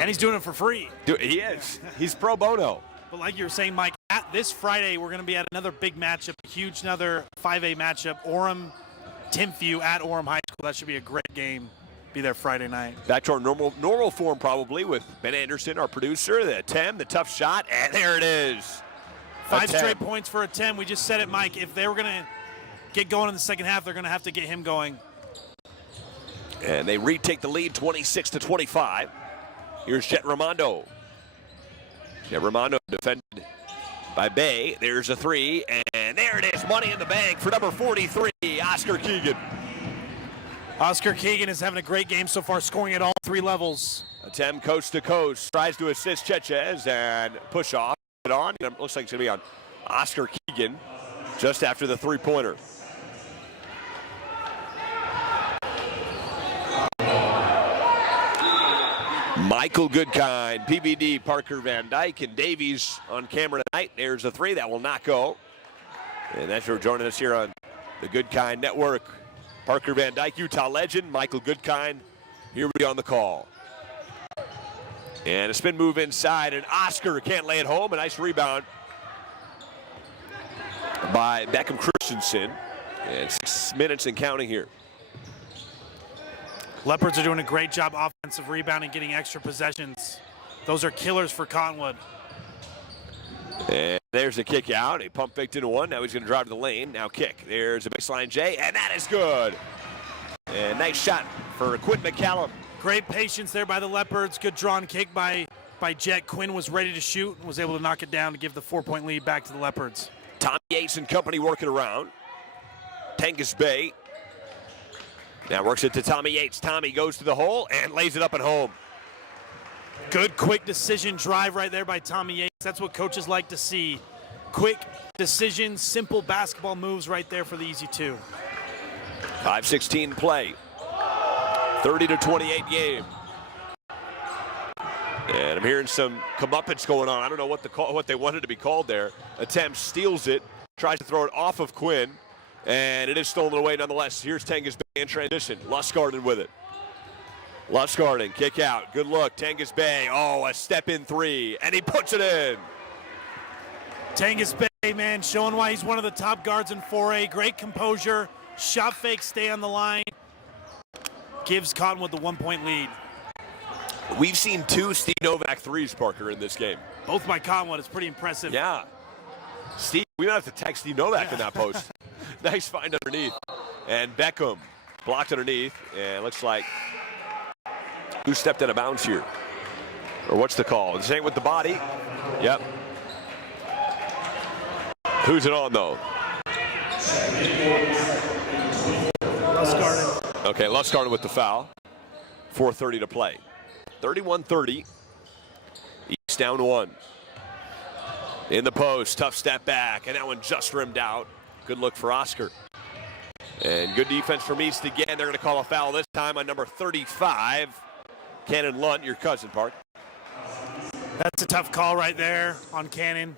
And he's doing it for free. He is. He's pro bono. But like you were saying, Mike, this Friday we're going to be at another big matchup, another 5A matchup, Orem-Timpview at Orem High School. That should be a great game. Be there Friday night. Back to our normal form probably with Ben Anderson, our producer, the Tem, the tough shot, and there it is. 5 straight points for a Tem. We just said it, Mike. If they were going to get going in the second half, they're going to have to get him going. And they retake the lead 26-25. Here's Jet Ramondo. Jet Ramondo defended by Bay. There's a 3, and there it is. Money in the bank for number 43, Oscar Keegan. Oscar Keegan is having a great game so far, scoring at all 3 levels. Attempt coast to coast, tries to assist Chetchez and push off. It on. It looks like it's going to be on Oscar Keegan just after the 3-pointer. Michael Goodkind, PBD, Parker Van Dyke, and Davies on camera tonight. There's a 3 that will not go. And that's for joining us here on the Goodkind Network. Parker Van Dyke, Utah legend. Michael Goodkind, here we on the call. And a spin move inside, and Oscar can't lay it home. A nice rebound by Beckham Christensen. And 6 minutes and counting here. Leopards are doing a great job offensive rebounding, getting extra possessions. Those are killers for Cottonwood. And there's a kick out. A pump faked into one. Now he's going to drive to the lane. Now kick. There's a baseline J, and that is good. And nice shot for Quinn McCallum. Great patience there by the Leopards. Good drawn kick by Jet. Quinn was ready to shoot and was able to knock it down to give the 4-point lead back to the Leopards. Tommy Yates and company working around. Tangus Bay. Now works it to Tommy Yates. Tommy goes to the hole and lays it up and home. Good quick decision drive right there by Tommy Yates. That's what coaches like to see. Quick decisions, simple basketball moves right there for the easy 2. 5:16 play. 30-28 game. And I'm hearing some comeuppance going on. I don't know what they wanted to be called there. Attempt, steals it, tries to throw it off of Quinn, and it is stolen away nonetheless. Here's Tengus Bay in transition. Lustgarten with it. Lustgarten, kick out. Good look. Tengus Bay. Oh, a step in three, and he puts it in. Tengus Bay, man, showing why he's one of the top guards in 4A. Great composure. Shot fake, stay on the line. Gives Cottonwood the 1-point lead. We've seen 2 Steve Novak threes, Parker, in this game. Both by Cottonwood. It's pretty impressive. Yeah. Steve, we might have to tag Steve Novak in that post. Nice find underneath. And Beckham blocked underneath. And looks like who stepped out of bounds here? Or what's the call? The same with the body. Yep. Who's it on, though? Lustgarten. Okay, Lustgarten with the foul. 4:30 to play. 31-30. East down 1. In the post, tough step back, and that one just rimmed out. Good look for Oscar. And good defense from East again. They're going to call a foul this time on number 35. Cannon Lunt, your cousin, Park. That's a tough call right there on Cannon.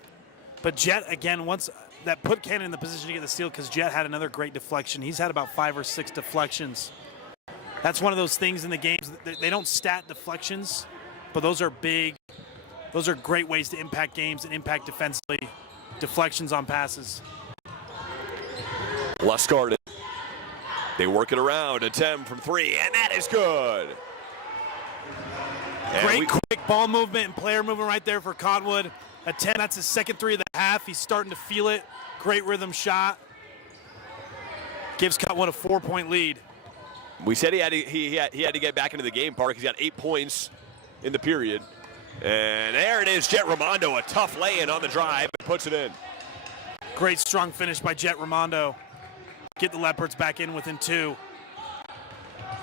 But Jet, again, once that put Cannon in the position to get the steal because Jet had another great deflection. He's had about 5 or 6 deflections. That's one of those things in the games. They don't stat deflections, but those are big. Those are great ways to impact games and impact defensively. Deflections on passes. Lustgarten. They work it around. Attempt from 3, and that is good. And Great quick ball movement and player movement right there for Cottonwood. Attempt, that's his second 3 of the half. He's starting to feel it. Great rhythm shot. Gives Cottonwood a 4-point lead. We said he had to get back into the game, Park. He's got 8 points in the period. And there it is, Jet Raimondo, a tough lay-in on the drive, puts it in. Great strong finish by Jet Raimondo. Get the Leopards back in within 2.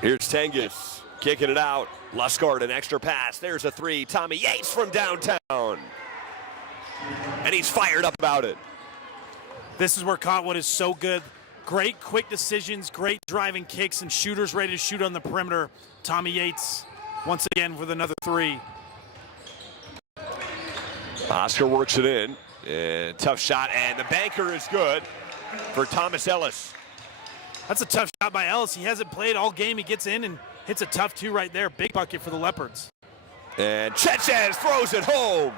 Here's Tengus kicking it out. Lustgarten, extra pass. There's a 3. Tommy Yates from downtown. And he's fired up about it. This is where Cottonwood is so good. Great quick decisions, great driving kicks, and shooters ready to shoot on the perimeter. Tommy Yates, once again, with another 3. Oscar works it in. And tough shot, and the banker is good for Thomas Ellis. That's a tough shot by Ellis. He hasn't played all game. He gets in and hits a tough 2 right there. Big bucket for the Leopards. And Chetchez throws it home.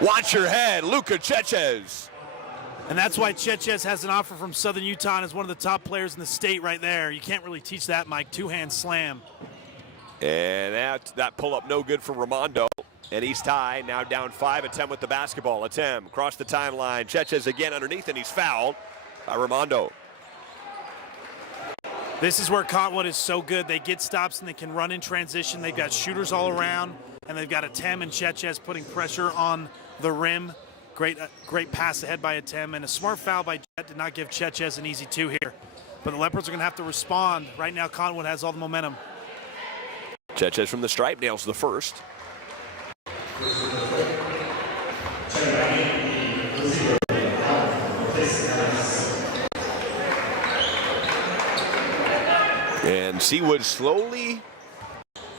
Watch your head, Luka Chetchez. And that's why Chetchez has an offer from Southern Utah and is one of the top players in the state right there. You can't really teach that, Mike. 2-hand slam. And that pull-up no good for Raimondo. And East High now down 5. Attempt with the basketball. Attempt across the timeline. Chetchez again underneath, and he's fouled by Raimondo. This is where Cottonwood is so good. They get stops and they can run in transition. They've got shooters all around, and they've got Atem and Chetchez putting pressure on the rim. Great pass ahead by Atem, and a smart foul by Jet did not give Chetchez an easy 2 here. But the Leopards are going to have to respond. Right now, Cottonwood has all the momentum. Chetchez from the stripe nails the first. And Seawood slowly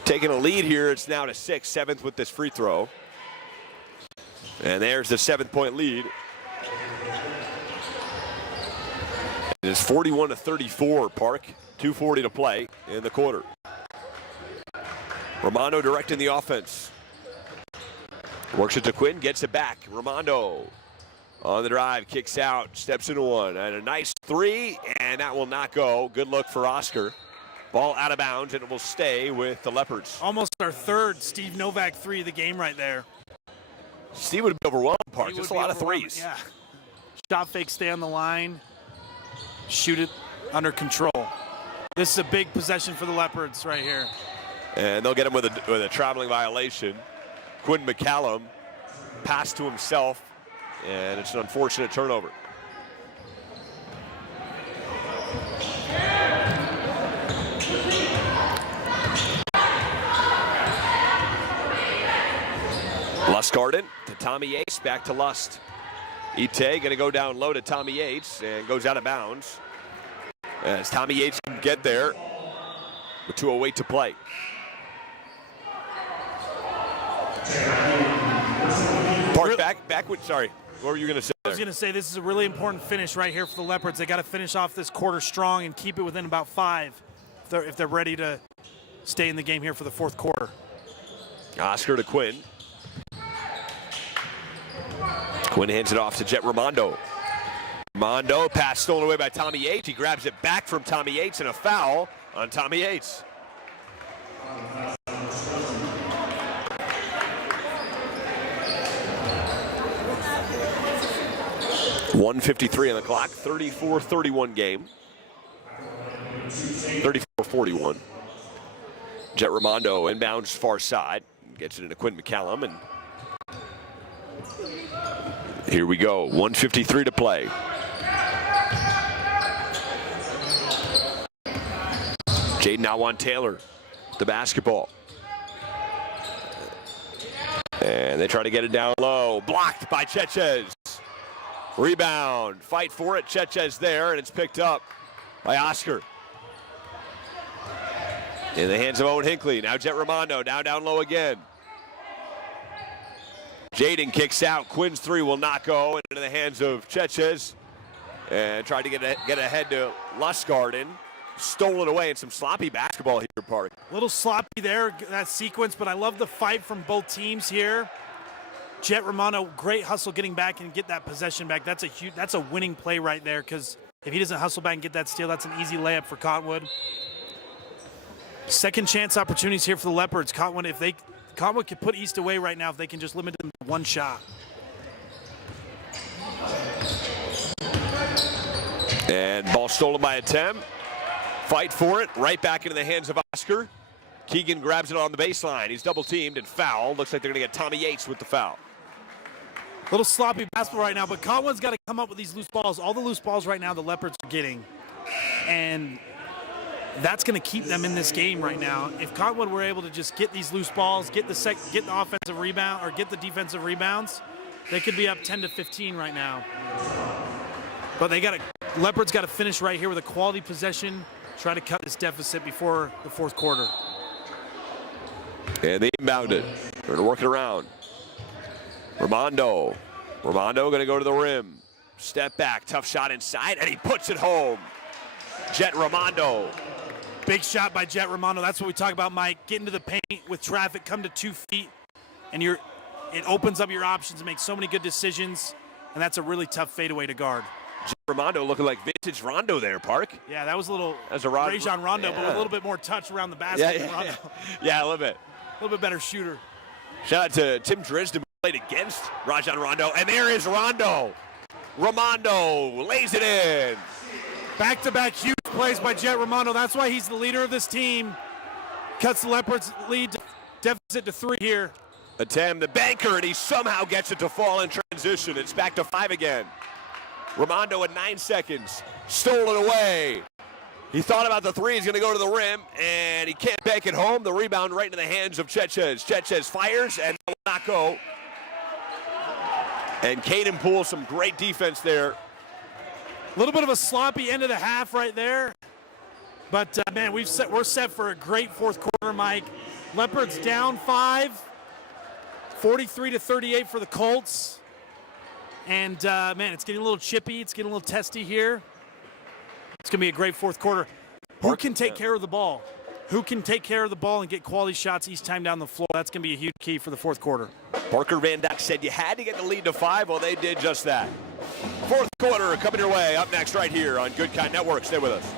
taking a lead here. It's now to 6, 7th with this free throw. And there's the 7-point lead. It is 41-34, Park. 2:40 to play in the quarter. Raimondo directing the offense. Works it to Quinn, gets it back. Raimondo on the drive, kicks out, steps into one, and a nice 3, and that will not go. Good look for Oscar. Ball out of bounds, and it will stay with the Leopards. Almost our 3rd Steve Novak 3 of the game right there. Steve would be overwhelmed, Park. Just a lot of 3s. Yeah. Shot fake, stay on the line. Shoot it under control. This is a big possession for the Leopards right here. And they'll get him with a traveling violation. Quinn McCallum passed to himself, and it's an unfortunate turnover. Lustgarten to Tommy Yates, back to Lust. Ite going to go down low to Tommy Yates and goes out of bounds. as Tommy Yates can get there with 2:08 to play. Park back with, sorry, what were you going to say I there? was going to say this is a really important finish right here for the Leopards. They got to finish off this quarter strong and keep it within about 5 if they're ready to stay in the game here for the fourth quarter. Oscar to Quinn. Quinn hands it off to Jet Raimondo. Raimondo, pass stolen away by Tommy Yates. He grabs it back from Tommy Yates, and a foul on Tommy Yates. .153 on the clock, 34-31 game. 34-41. Jet Raimondo inbounds far side. Gets it into Quinn McCallum, and here we go. 1:53 to play. Jaden Awan-Taylor, the basketball. And they try to get it down low. Blocked by Chetchez. Rebound. Fight for it. Chetchez there, and it's picked up by Oscar. In the hands of Owen Hinckley. Now Jet Raimondo down low again. Jaden kicks out. Quinn's three will not go. Into the hands of Chetchez. And tried to get ahead to Lustgarten. Stolen away in some sloppy basketball here, Park. A little sloppy there, that sequence, but I love the fight from both teams here. Jet Raimondo, great hustle getting back and get that possession back. That's a winning play right there, because if he doesn't hustle back and get that steal, that's an easy layup for Cottonwood. Second chance opportunities here for the Leopards. Cottonwood could put East away right now if they can just limit them to one shot. And ball stolen by a Tem. Fight for it, right back into the hands of Oscar. Keegan grabs it on the baseline. He's double teamed and fouled. Looks like they're going to get Tommy Yates with the foul. A little sloppy basketball right now, but Cottonwood's got to come up with these loose balls. All the loose balls right now the Leopards are getting. And that's going to keep them in this game right now. If Cottonwood were able to just get these loose balls, get the offensive rebound, or get the defensive rebounds, they could be up 10-15 right now. But Leopards got to finish right here with a quality possession, try to cut this deficit before the fourth quarter. And they inbound it. They're going to work it around. Raimondo going to go to the rim. Step back, tough shot inside, and he puts it home. Jet Raimondo. Big shot by Jet Raimondo. That's what we talk about, Mike. Get into the paint with traffic, come to 2 feet, and it opens up your options and makes so many good decisions, and that's a really tough fadeaway to guard. Jet Raimondo looking like vintage Rondo there, Park. Yeah, that was a little Rajon Rondo, but with a little bit more touch around the basket than Rondo. Yeah, a little bit. A little bit better shooter. Shout out to Tim Drisden, who played against Rajon Rondo, and there is Rondo. Raimondo lays it in. Back-to-back huge plays by Jet Raimondo. That's why he's the leader of this team. Cuts the Leopards' lead deficit to 3 here. Attempt the banker, and he somehow gets it to fall in transition. It's back to 5 again. Raimondo at 9 seconds. Stolen away. He thought about the three. He's going to go to the rim, and he can't bank it home. The rebound right into the hands of Chetchez. Chetchez fires, and will not go. And Caden Poole, some great defense there. A little bit of a sloppy end of the half right there. But, man, we're set for a great fourth quarter, Mike. Leopards down 5, 43-38 for the Colts. And, man, it's getting a little chippy. It's getting a little testy here. It's going to be a great fourth quarter. Who can take care of the ball? Who can take care of the ball and get quality shots each time down the floor? That's going to be a huge key for the fourth quarter. Parker Van Dyke said you had to get the lead to 5. Well, they did just that. Fourth quarter coming your way up next right here on Good Kind Network. Stay with us.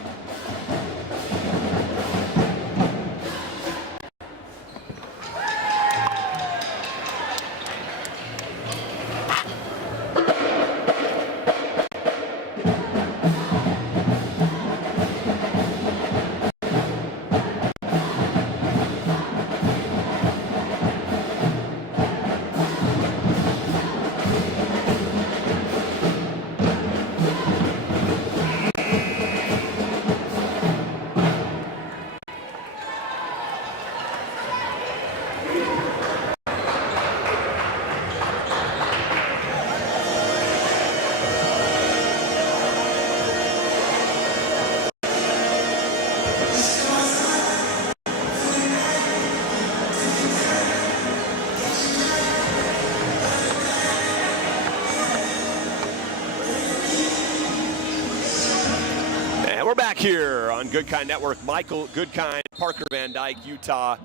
Back here on Goodkind Network, Michael Goodkind, Parker Van Dyke, Utah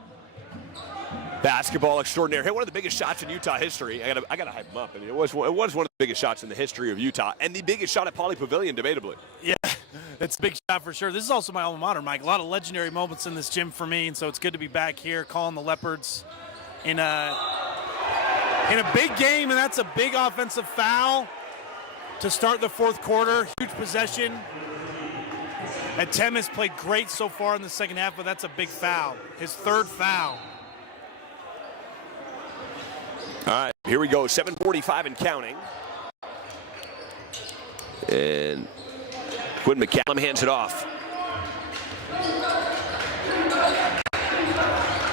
basketball extraordinaire. Hit one of the biggest shots in Utah history. I gotta hype him up. I mean, it was one of the biggest shots in the history of Utah, and the biggest shot at Pauley Pavilion, debatably. Yeah, it's a big shot for sure. This is also my alma mater, Mike. A lot of legendary moments in this gym for me, and so it's good to be back here calling the Leopards in a big game, and that's a big offensive foul to start the fourth quarter. Huge possession. Atem has played great so far in the second half, but that's a big foul. His third foul. All right, here we go, 7:45 and counting. And Quinn McCallum hands it off.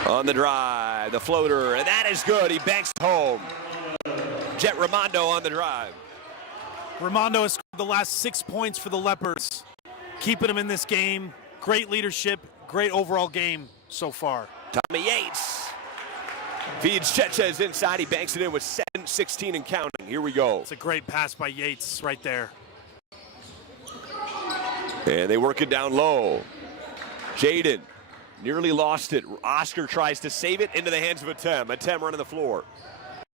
On the drive, the floater, and that is good. He banks it home. Jet Raimondo on the drive. Raimondo has scored the last 6 points for the Leopards, keeping them in this game. Great leadership, great overall game so far. Tommy Yates feeds Chetchez inside. He banks it in with 7:16 and counting. Here we go. It's a great pass by Yates right there. And they work it down low. Jaden nearly lost it. Oscar tries to save it into the hands of Atem. Atem running the floor.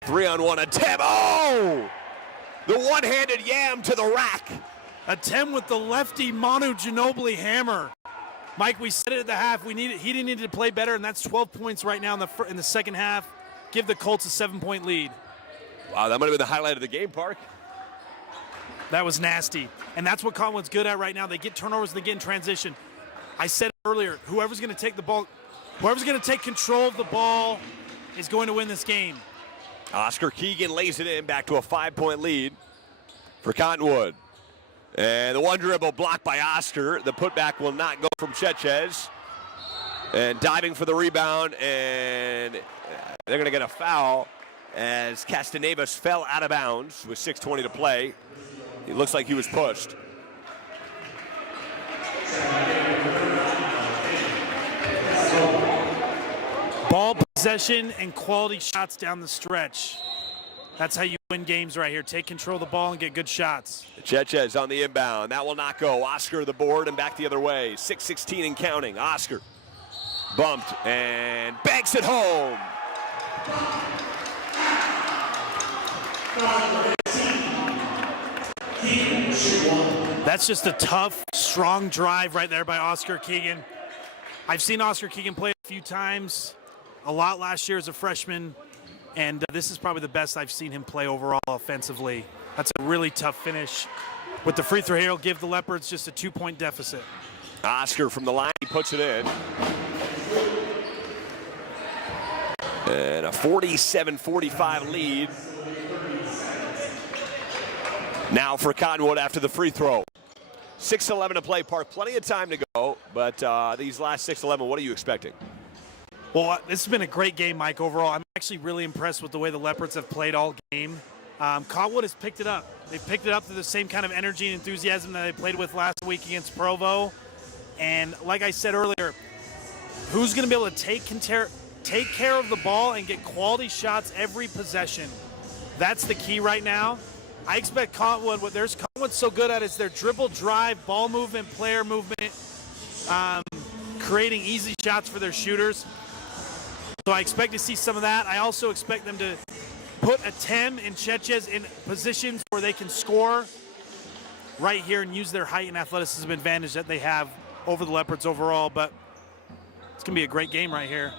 3-on-1. Atem. Oh! The one-handed yam to the rack. Atem with the lefty Manu Ginobili hammer. Mike, we said it at the half. He didn't need to play better, and that's 12 points right now in the second half. Give the Colts a 7-point lead. Wow, that might have been the highlight of the game, Park. That was nasty. And that's what Cottonwood's good at right now. They get turnovers, they get in transition. I said earlier, whoever's going to take the ball, whoever's going to take control of the ball is going to win this game. Oscar Keegan lays it in, back to a 5-point lead for Cottonwood. And the one dribble blocked by Oscar. The putback will not go from Chetchez. And diving for the rebound, and they're going to get a foul as Castanevas fell out of bounds with 6:20 to play. It looks like he was pushed. Ball possession and quality shots down the stretch. That's how you win games right here. Take control of the ball and get good shots. Chetchez on the inbound. That will not go. Oscar the board and back the other way. 6:16 and counting. Oscar bumped and banks it home. That's just a tough, strong drive right there by Oscar Keegan. I've seen Oscar Keegan play a few times, a lot last year as a freshman, and this is probably the best I've seen him play overall offensively. That's a really tough finish. With the free throw here, he'll give the Leopards just a 2-point deficit. Oscar from the line, he puts it in. And a 47-45 lead. Now for Cottonwood after the free throw. 6:11 to play, Park. Plenty of time to go, but these last 6:11, what are you expecting? Well, this has been a great game, Mike, overall. I'm actually really impressed with the way the Leopards have played all game. Cottonwood has picked it up. They've picked it up to the same kind of energy and enthusiasm that they played with last week against Provo. And like I said earlier, who's going to be able to take care of the ball and get quality shots every possession? That's the key right now. I expect Cottonwood, what Cottonwood's so good at is their dribble, drive, ball movement, player movement, creating easy shots for their shooters. So I expect to see some of that. I also expect them to put Atem and Chetchez in positions where they can score right here and use their height and athleticism advantage that they have over the Leopards overall. But it's going to be a great game right here.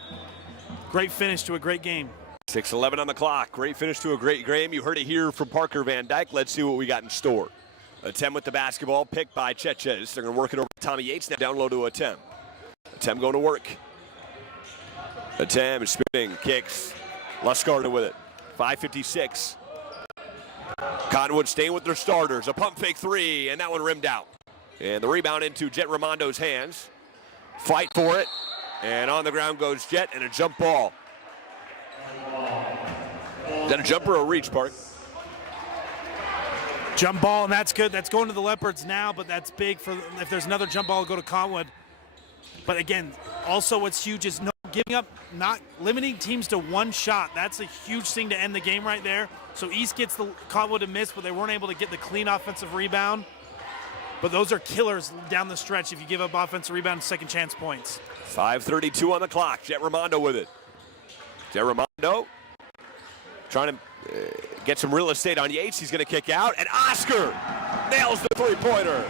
Great finish to a great game. 6:11 on the clock. Great finish to a great game. You heard it here from Parker Van Dyke. Let's see what we got in store. Atem with the basketball, picked by Chetchez. They're going to work it over to Tommy Yates. Now down low to Atem. Atem going to work. Atem is spinning, kicks. Luscarda with it. 5:56. Cottonwood staying with their starters. A pump fake three, and that one rimmed out. And the rebound into Jet Raimondo's hands. Fight for it. And on the ground goes Jet, and a jump ball. Is that a jumper or a reach, Park? Jump ball, and that's good. That's going to the Leopards now, but that's big for if there's another jump ball, it'll go to Cottonwood. But again, also what's huge is not limiting teams to one shot. That's a huge thing to end the game right there. So East gets the Cottonwood to miss, but they weren't able to get the clean offensive rebound. but those are killers down the stretch if you give up offensive rebound and second chance points. 5:32 on the clock. Jet Ramondo with it. Jet Ramondo trying to get some real estate on Yates. He's going to kick out, and Oscar nails the three-pointer.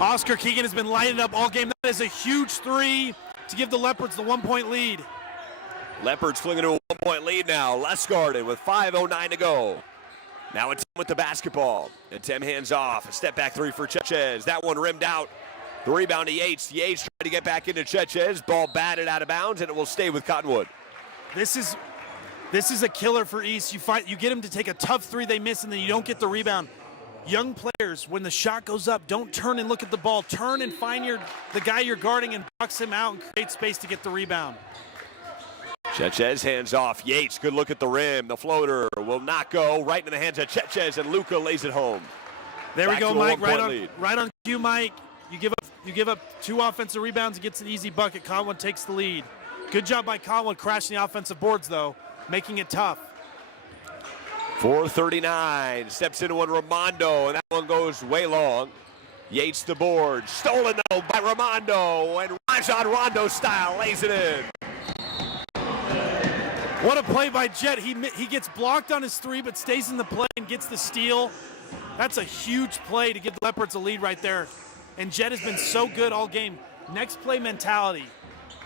Oscar Keegan has been lighting up all game. That is a huge three to give the Leopards the 1-point lead. Leopards flinging to a 1-point lead now. Lesgarden with 5:09 to go. Now it's with the basketball. And Tim hands off. A step back three for Chetchez. That one rimmed out. The rebound to Yates. Yates trying to get back into Chetchez. Ball batted out of bounds, and it will stay with Cottonwood. This is a killer for East. You get them to take a tough three they miss, and then you don't get the rebound. Young players, when the shot goes up, don't turn and look at the ball. Turn and find the guy you're guarding and box him out and create space to get the rebound. Chetchez hands off. Yates, good look at the rim. The floater will not go. Right into the hands of Chetchez, and Luca lays it home. There Back we go, to a Mike. one-point Right on cue, Mike. You give up 2 offensive rebounds and gets an easy bucket. Cottonwood takes the lead. Good job by Cottonwood crashing the offensive boards, though, making it tough. 4:39. Steps into one, Ramondo, and that one goes way long. Yates the board. Stolen, though, by Ramondo, and Rajon Rondo style lays it in. What a play by Jet. He gets blocked on his three, but stays in the play and gets the steal. That's a huge play to give the Leopards a lead right there. And Jet has been so good all game. Next play mentality.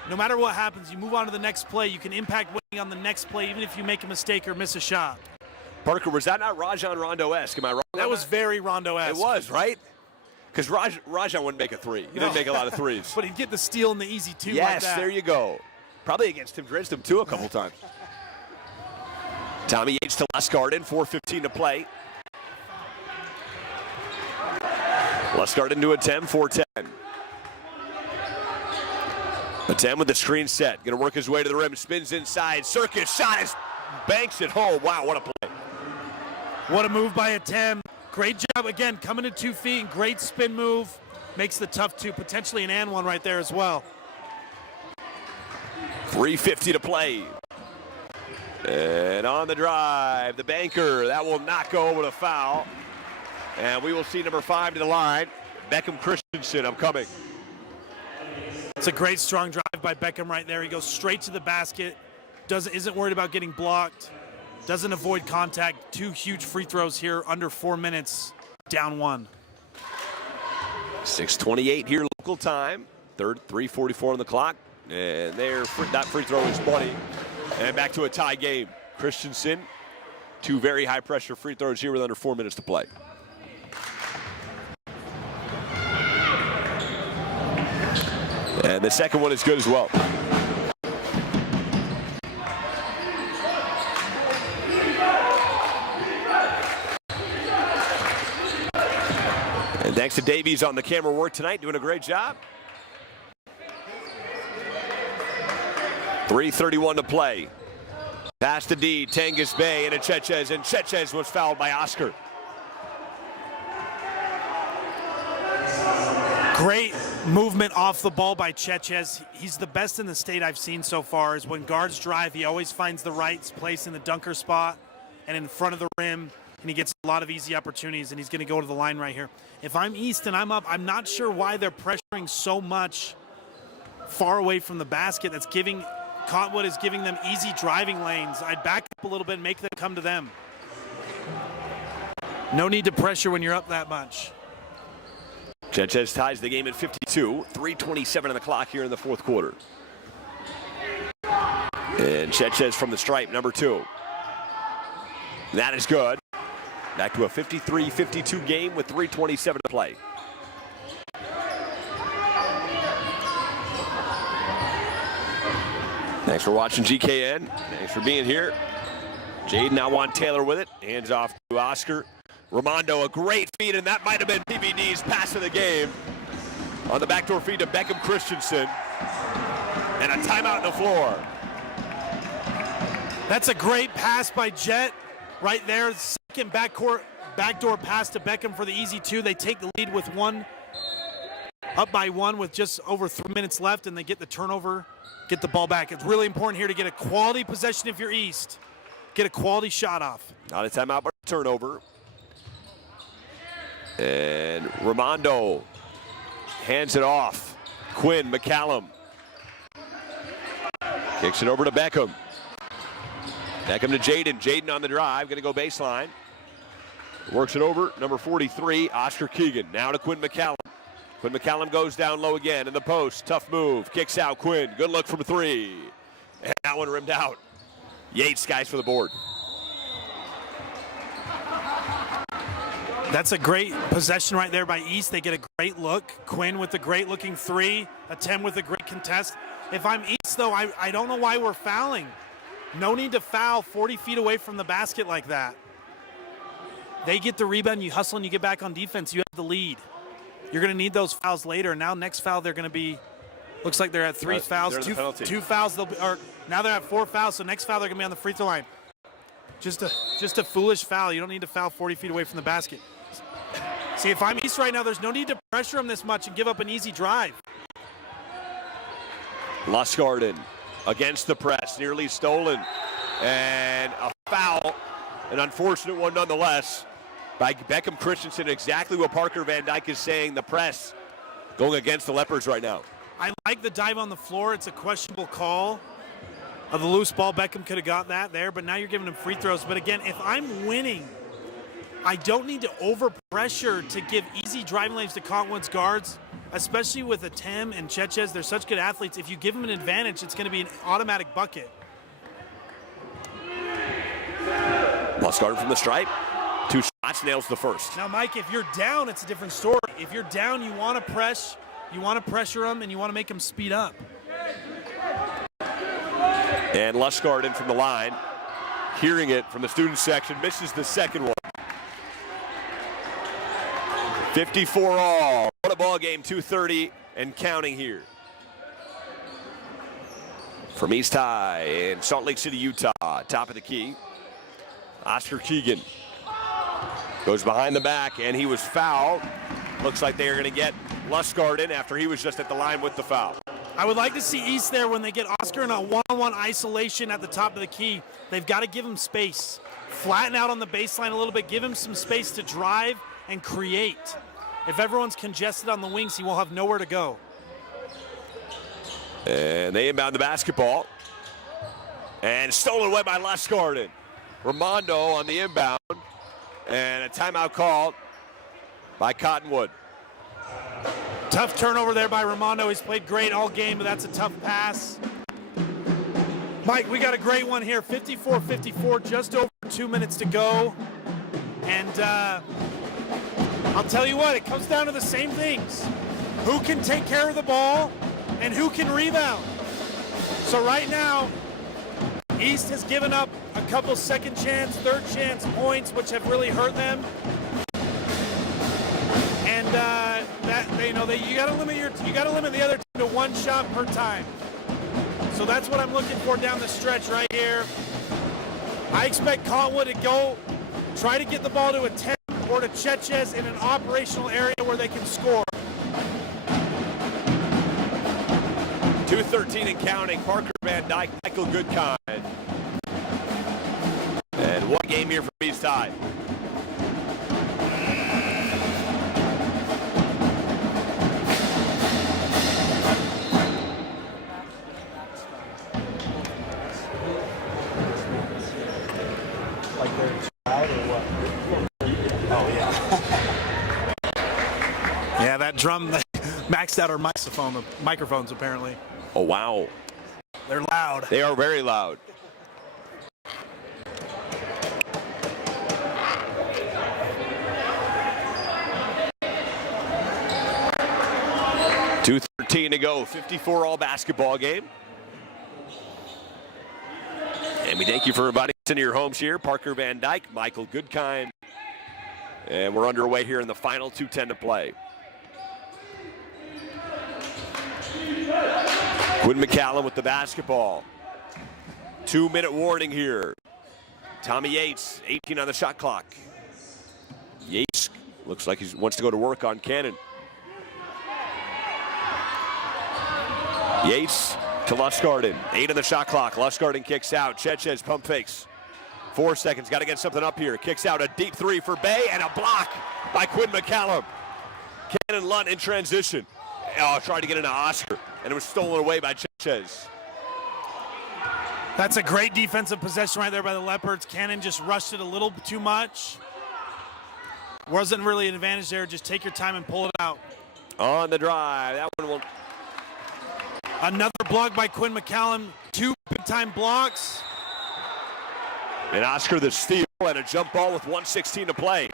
No matter what happens, you move on to the next play. You can impact winning on the next play, even if you make a mistake or miss a shot. Parker, was that not Rajon Rondo-esque? Am I wrong? That was very Rondo-esque. It was, right? Because Rajon wouldn't make a three. He didn't make a lot of threes. But he'd get the steal and the easy two yes, like that. There you go. Probably against Tim Dresden, too, a couple times. Tommy Yates to Lesgarden, 4:15 to play. Lesgarden to attempt, 4:10. Attempt with the screen set. Going to work his way to the rim, spins inside. Circus shot is banks it home. Wow, what a play. What a move by Atem. Great job, again, coming to 2 feet and great spin move. Makes the tough two, potentially an and one right there as well. 3:50 to play. And on the drive, the banker. That will not go with a foul. And we will see number 5 to the line. Beckham Christensen, I'm coming. It's a great strong drive by Beckham right there. He goes straight to the basket. Isn't worried about getting blocked. Doesn't avoid contact. 2 huge free throws here under 4 minutes. Down 1. 6:28 here local time. 3:44 on the clock. And that free throw is money. And back to a tie game. Christensen, 2 very high pressure free throws here with under 4 minutes to play. And the second one is good as well. And thanks to Davies on the camera work tonight, doing a great job. 3:31 to play. Pass to D, Tangus Bay into Chetchez, and Chetchez was fouled by Oscar. Great movement off the ball by Chetchez. He's the best in the state I've seen so far. Is when guards drive, he always finds the right place in the dunker spot and in front of the rim, and he gets a lot of easy opportunities, and he's going to go to the line right here. If I'm East and I'm up, I'm not sure why they're pressuring so much far away from the basket. Cottonwood is giving them easy driving lanes. I'd back up a little bit and make them come to them. No need to pressure when you're up that much. Chetchez ties the game at 52. 3:27 on the clock here in the fourth quarter. And Chetchez from the stripe, number 2. That is good. Back to a 53-52 game with 3:27 to play. Thanks for watching GKN. Thanks for being here. Jaden Taylor with it. Hands off to Oscar. Ramondo, a great feed, and that might have been PBD's pass of the game. On the backdoor feed to Beckham Christensen. And a timeout on the floor. That's a great pass by Jet right there. Second backdoor pass to Beckham for the easy 2. They take the lead with up by 1 with just over 3 minutes left, and they get the turnover, get the ball back. It's really important here to get a quality possession if you're East. Get a quality shot off. Not a timeout, but a turnover. And Ramondo hands it off. Quinn McCallum kicks it over to Beckham. Beckham to Jaden. Jaden on the drive, going to go baseline. Works it over, number 43, Oscar Keegan. Now to Quinn McCallum. Quinn McCallum goes down low again in the post. Tough move, kicks out Quinn. Good look from 3. And that one rimmed out. Yates skies for the board. That's a great possession right there by East. They get a great look. Quinn with the great looking 3. Tim with a great contest. If I'm East, though, I don't know why we're fouling. No need to foul 40 feet away from the basket like that. They get the rebound, you hustle, and you get back on defense. You have the lead. You're going to need those fouls later. Now next foul, they're going to be, looks like they're at 3 fouls. Two fouls, now they're at 4 fouls, so next foul, they're going to be on the free throw line. Just a foolish foul. You don't need to foul 40 feet away from the basket. See, if I'm East right now, there's no need to pressure them this much and give up an easy drive. Lustgarten against the press, nearly stolen. And a foul, an unfortunate one nonetheless, by Beckham Christensen. Exactly what Parker Van Dyke is saying, the press going against the Leopards right now. I like the dive on the floor. It's a questionable call of the loose ball. Beckham could have got that there, but now you're giving him free throws. But again, if I'm winning, I don't need to over-pressure to give easy driving lanes to Cottonwood's guards, especially with a Tim and Chetches. They're such good athletes. If you give them an advantage, it's going to be an automatic bucket. Lustgarten from the stripe. 2 shots, nails the first. Now, Mike, if you're down, it's a different story. If you're down, you want to pressure them, and you want to make them speed up. And Lustgarten from the line, hearing it from the student section, misses the second one. 54 all. What a ball game, 2:30 and counting here. From East High in Salt Lake City, Utah, top of the key. Oscar Keegan goes behind the back, and he was fouled. Looks like they are going to get Lustgarten after he was just at the line with the foul. I would like to see East there when they get Oscar in a one-on-one isolation at the top of the key. They've got to give him space. Flatten out on the baseline a little bit. Give him some space to drive and create. If everyone's congested on the wings, he will have nowhere to go. And they inbound the basketball. And stolen away by Lustgarten. Ramondo on the inbound. And a timeout called by Cottonwood. Tough turnover there by Ramondo. He's played great all game, but that's a tough pass. Mike, we got a great one here. 54-54, just over 2 minutes to go. And I'll tell you what, it comes down to the same things. Who can take care of the ball and who can rebound? So right now, East has given up a couple second chance, third chance points, which have really hurt them. And you got to limit the other team to 1 shot per time. So that's what I'm looking for down the stretch right here. I expect Cottonwood to try to get the ball to a 10 or to Chetches in an operational area where they can score. 2:13 and counting. Parker Van Dyke, Michael Goodkind. And what game here from East High. Like they're out or what? Oh, yeah. Yeah, that drum maxed out our microphones apparently. Oh, wow. They're loud. They are very loud. .213 to go, 54 all basketball game. And we thank you for inviting us into your homes here. Parker Van Dyke, Michael Goodkind. And we're underway here in the final 2:10 to play. Quinn McCallum with the basketball. 2-minute warning here. Tommy Yates, 18 on the shot clock. Yates looks like he wants to go to work on Cannon. Yates to Lustgarten, 8 on the shot clock. Lustgarten kicks out. Chetches pump fakes. 4 seconds, got to get something up here. Kicks out a deep three for Bay, and a block by Quinn McCallum. Cannon Lunt in transition. Oh, tried to get into Oscar, and it was stolen away by Chez. That's a great defensive possession right there by the Leopards. Cannon just rushed it a little too much. Wasn't really an advantage there. Just take your time and pull it out. On the drive, that one will. Another block by Quinn McCallum. 2 big-time blocks. And Oscar the steal and a jump ball with 1:16 to play.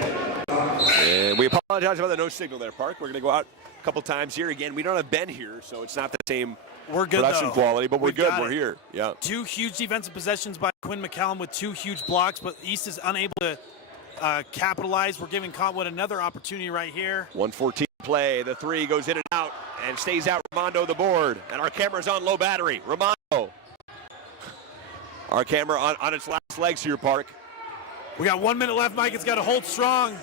And we apologize about the no signal there, Park. We're going to go out a couple times here. Again, we don't have Ben here, so it's not the same production quality, but we're good. We're here. Yeah. 2 huge defensive possessions by Quinn McCallum with 2 huge blocks, but East is unable to capitalize. We're giving Cottonwood another opportunity right here. 1:14 play. The three goes in and out and stays out. Ramondo the board. And our camera's on low battery. Ramondo. Our camera on its last legs here, Park. We got 1 minute left, Mike. It's got to hold strong.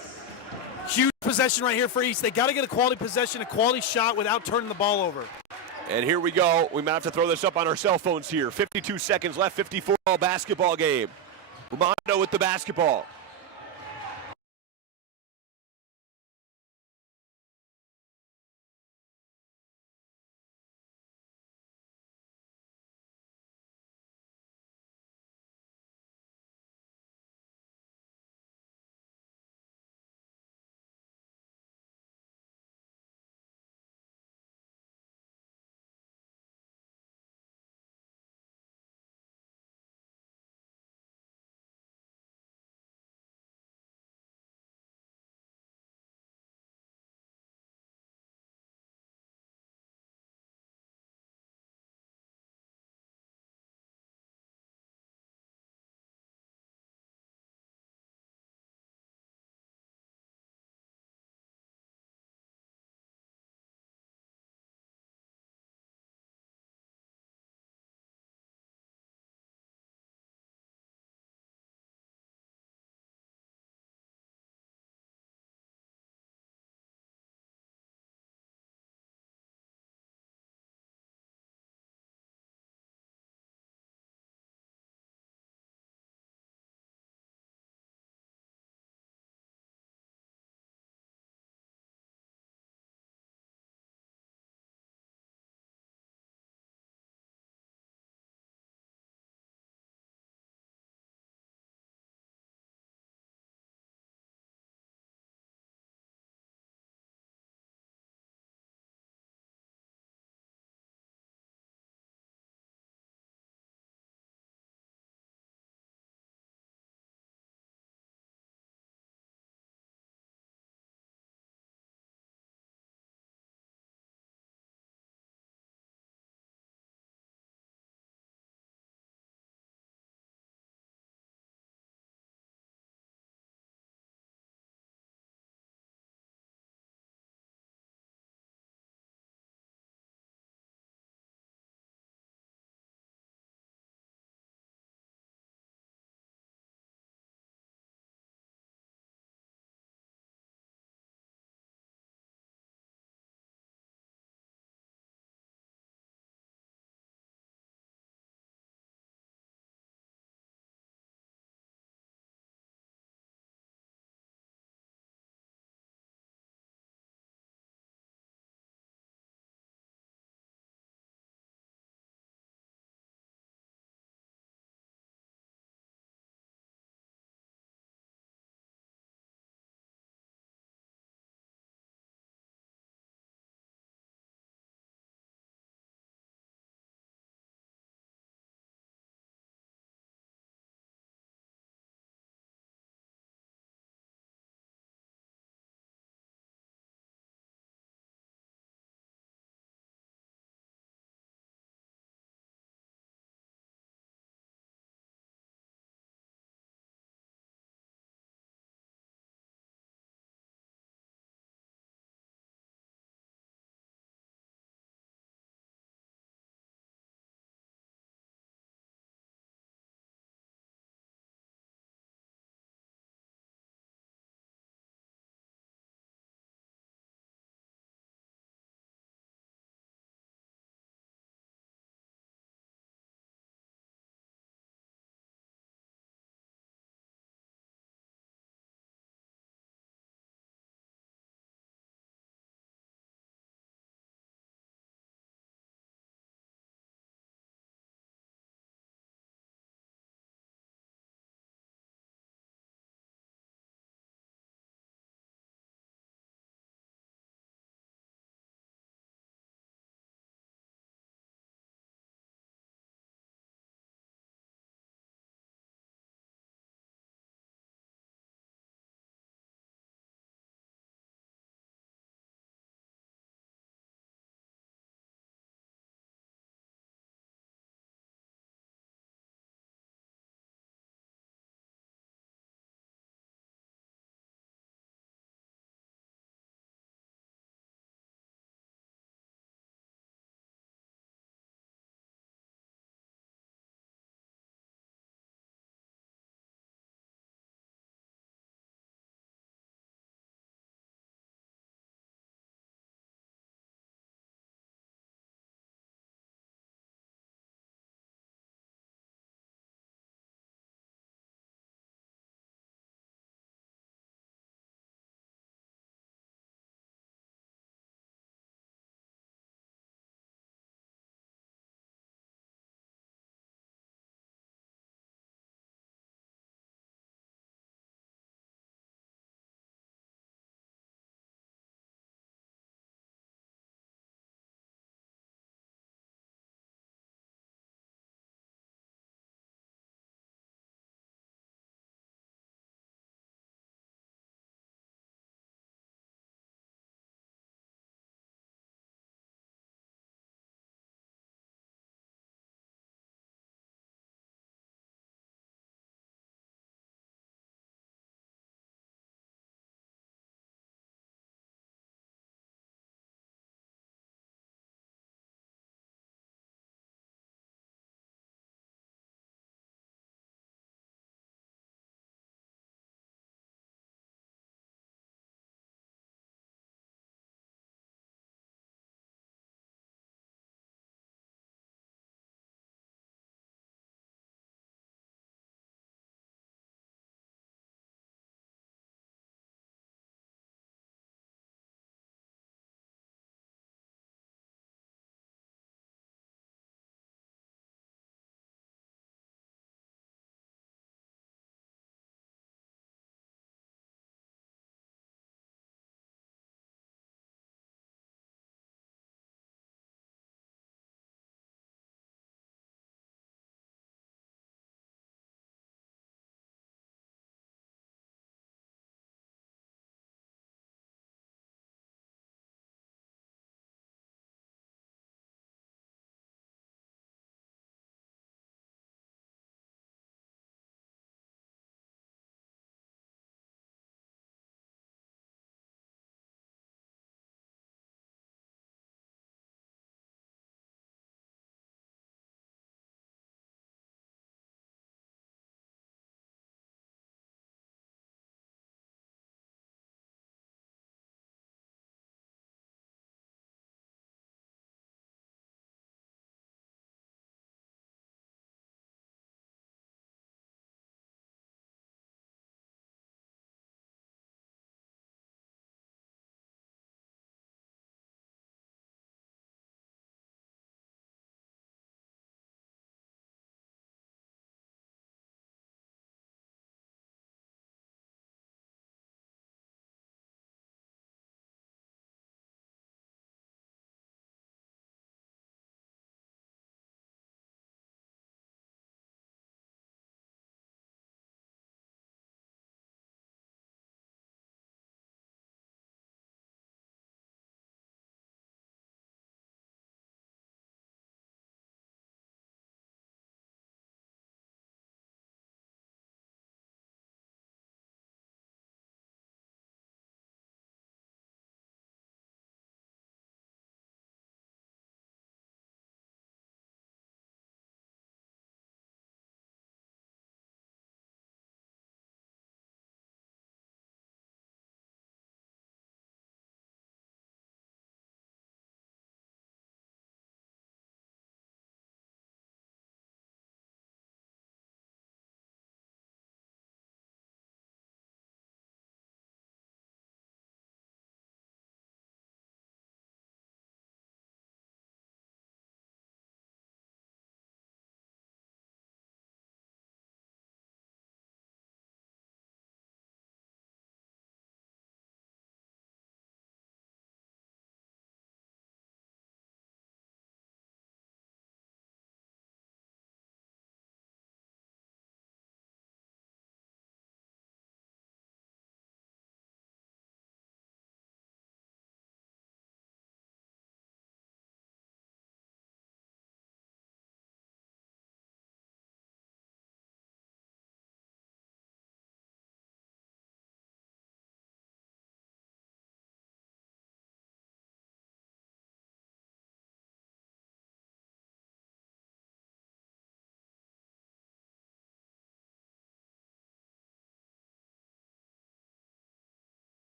Huge possession right here for East. They got to get a quality possession, a quality shot without turning the ball over. And here we go. We might have to throw this up on our cell phones here. 52 seconds left, 54 basketball game. Ramondo with the basketball.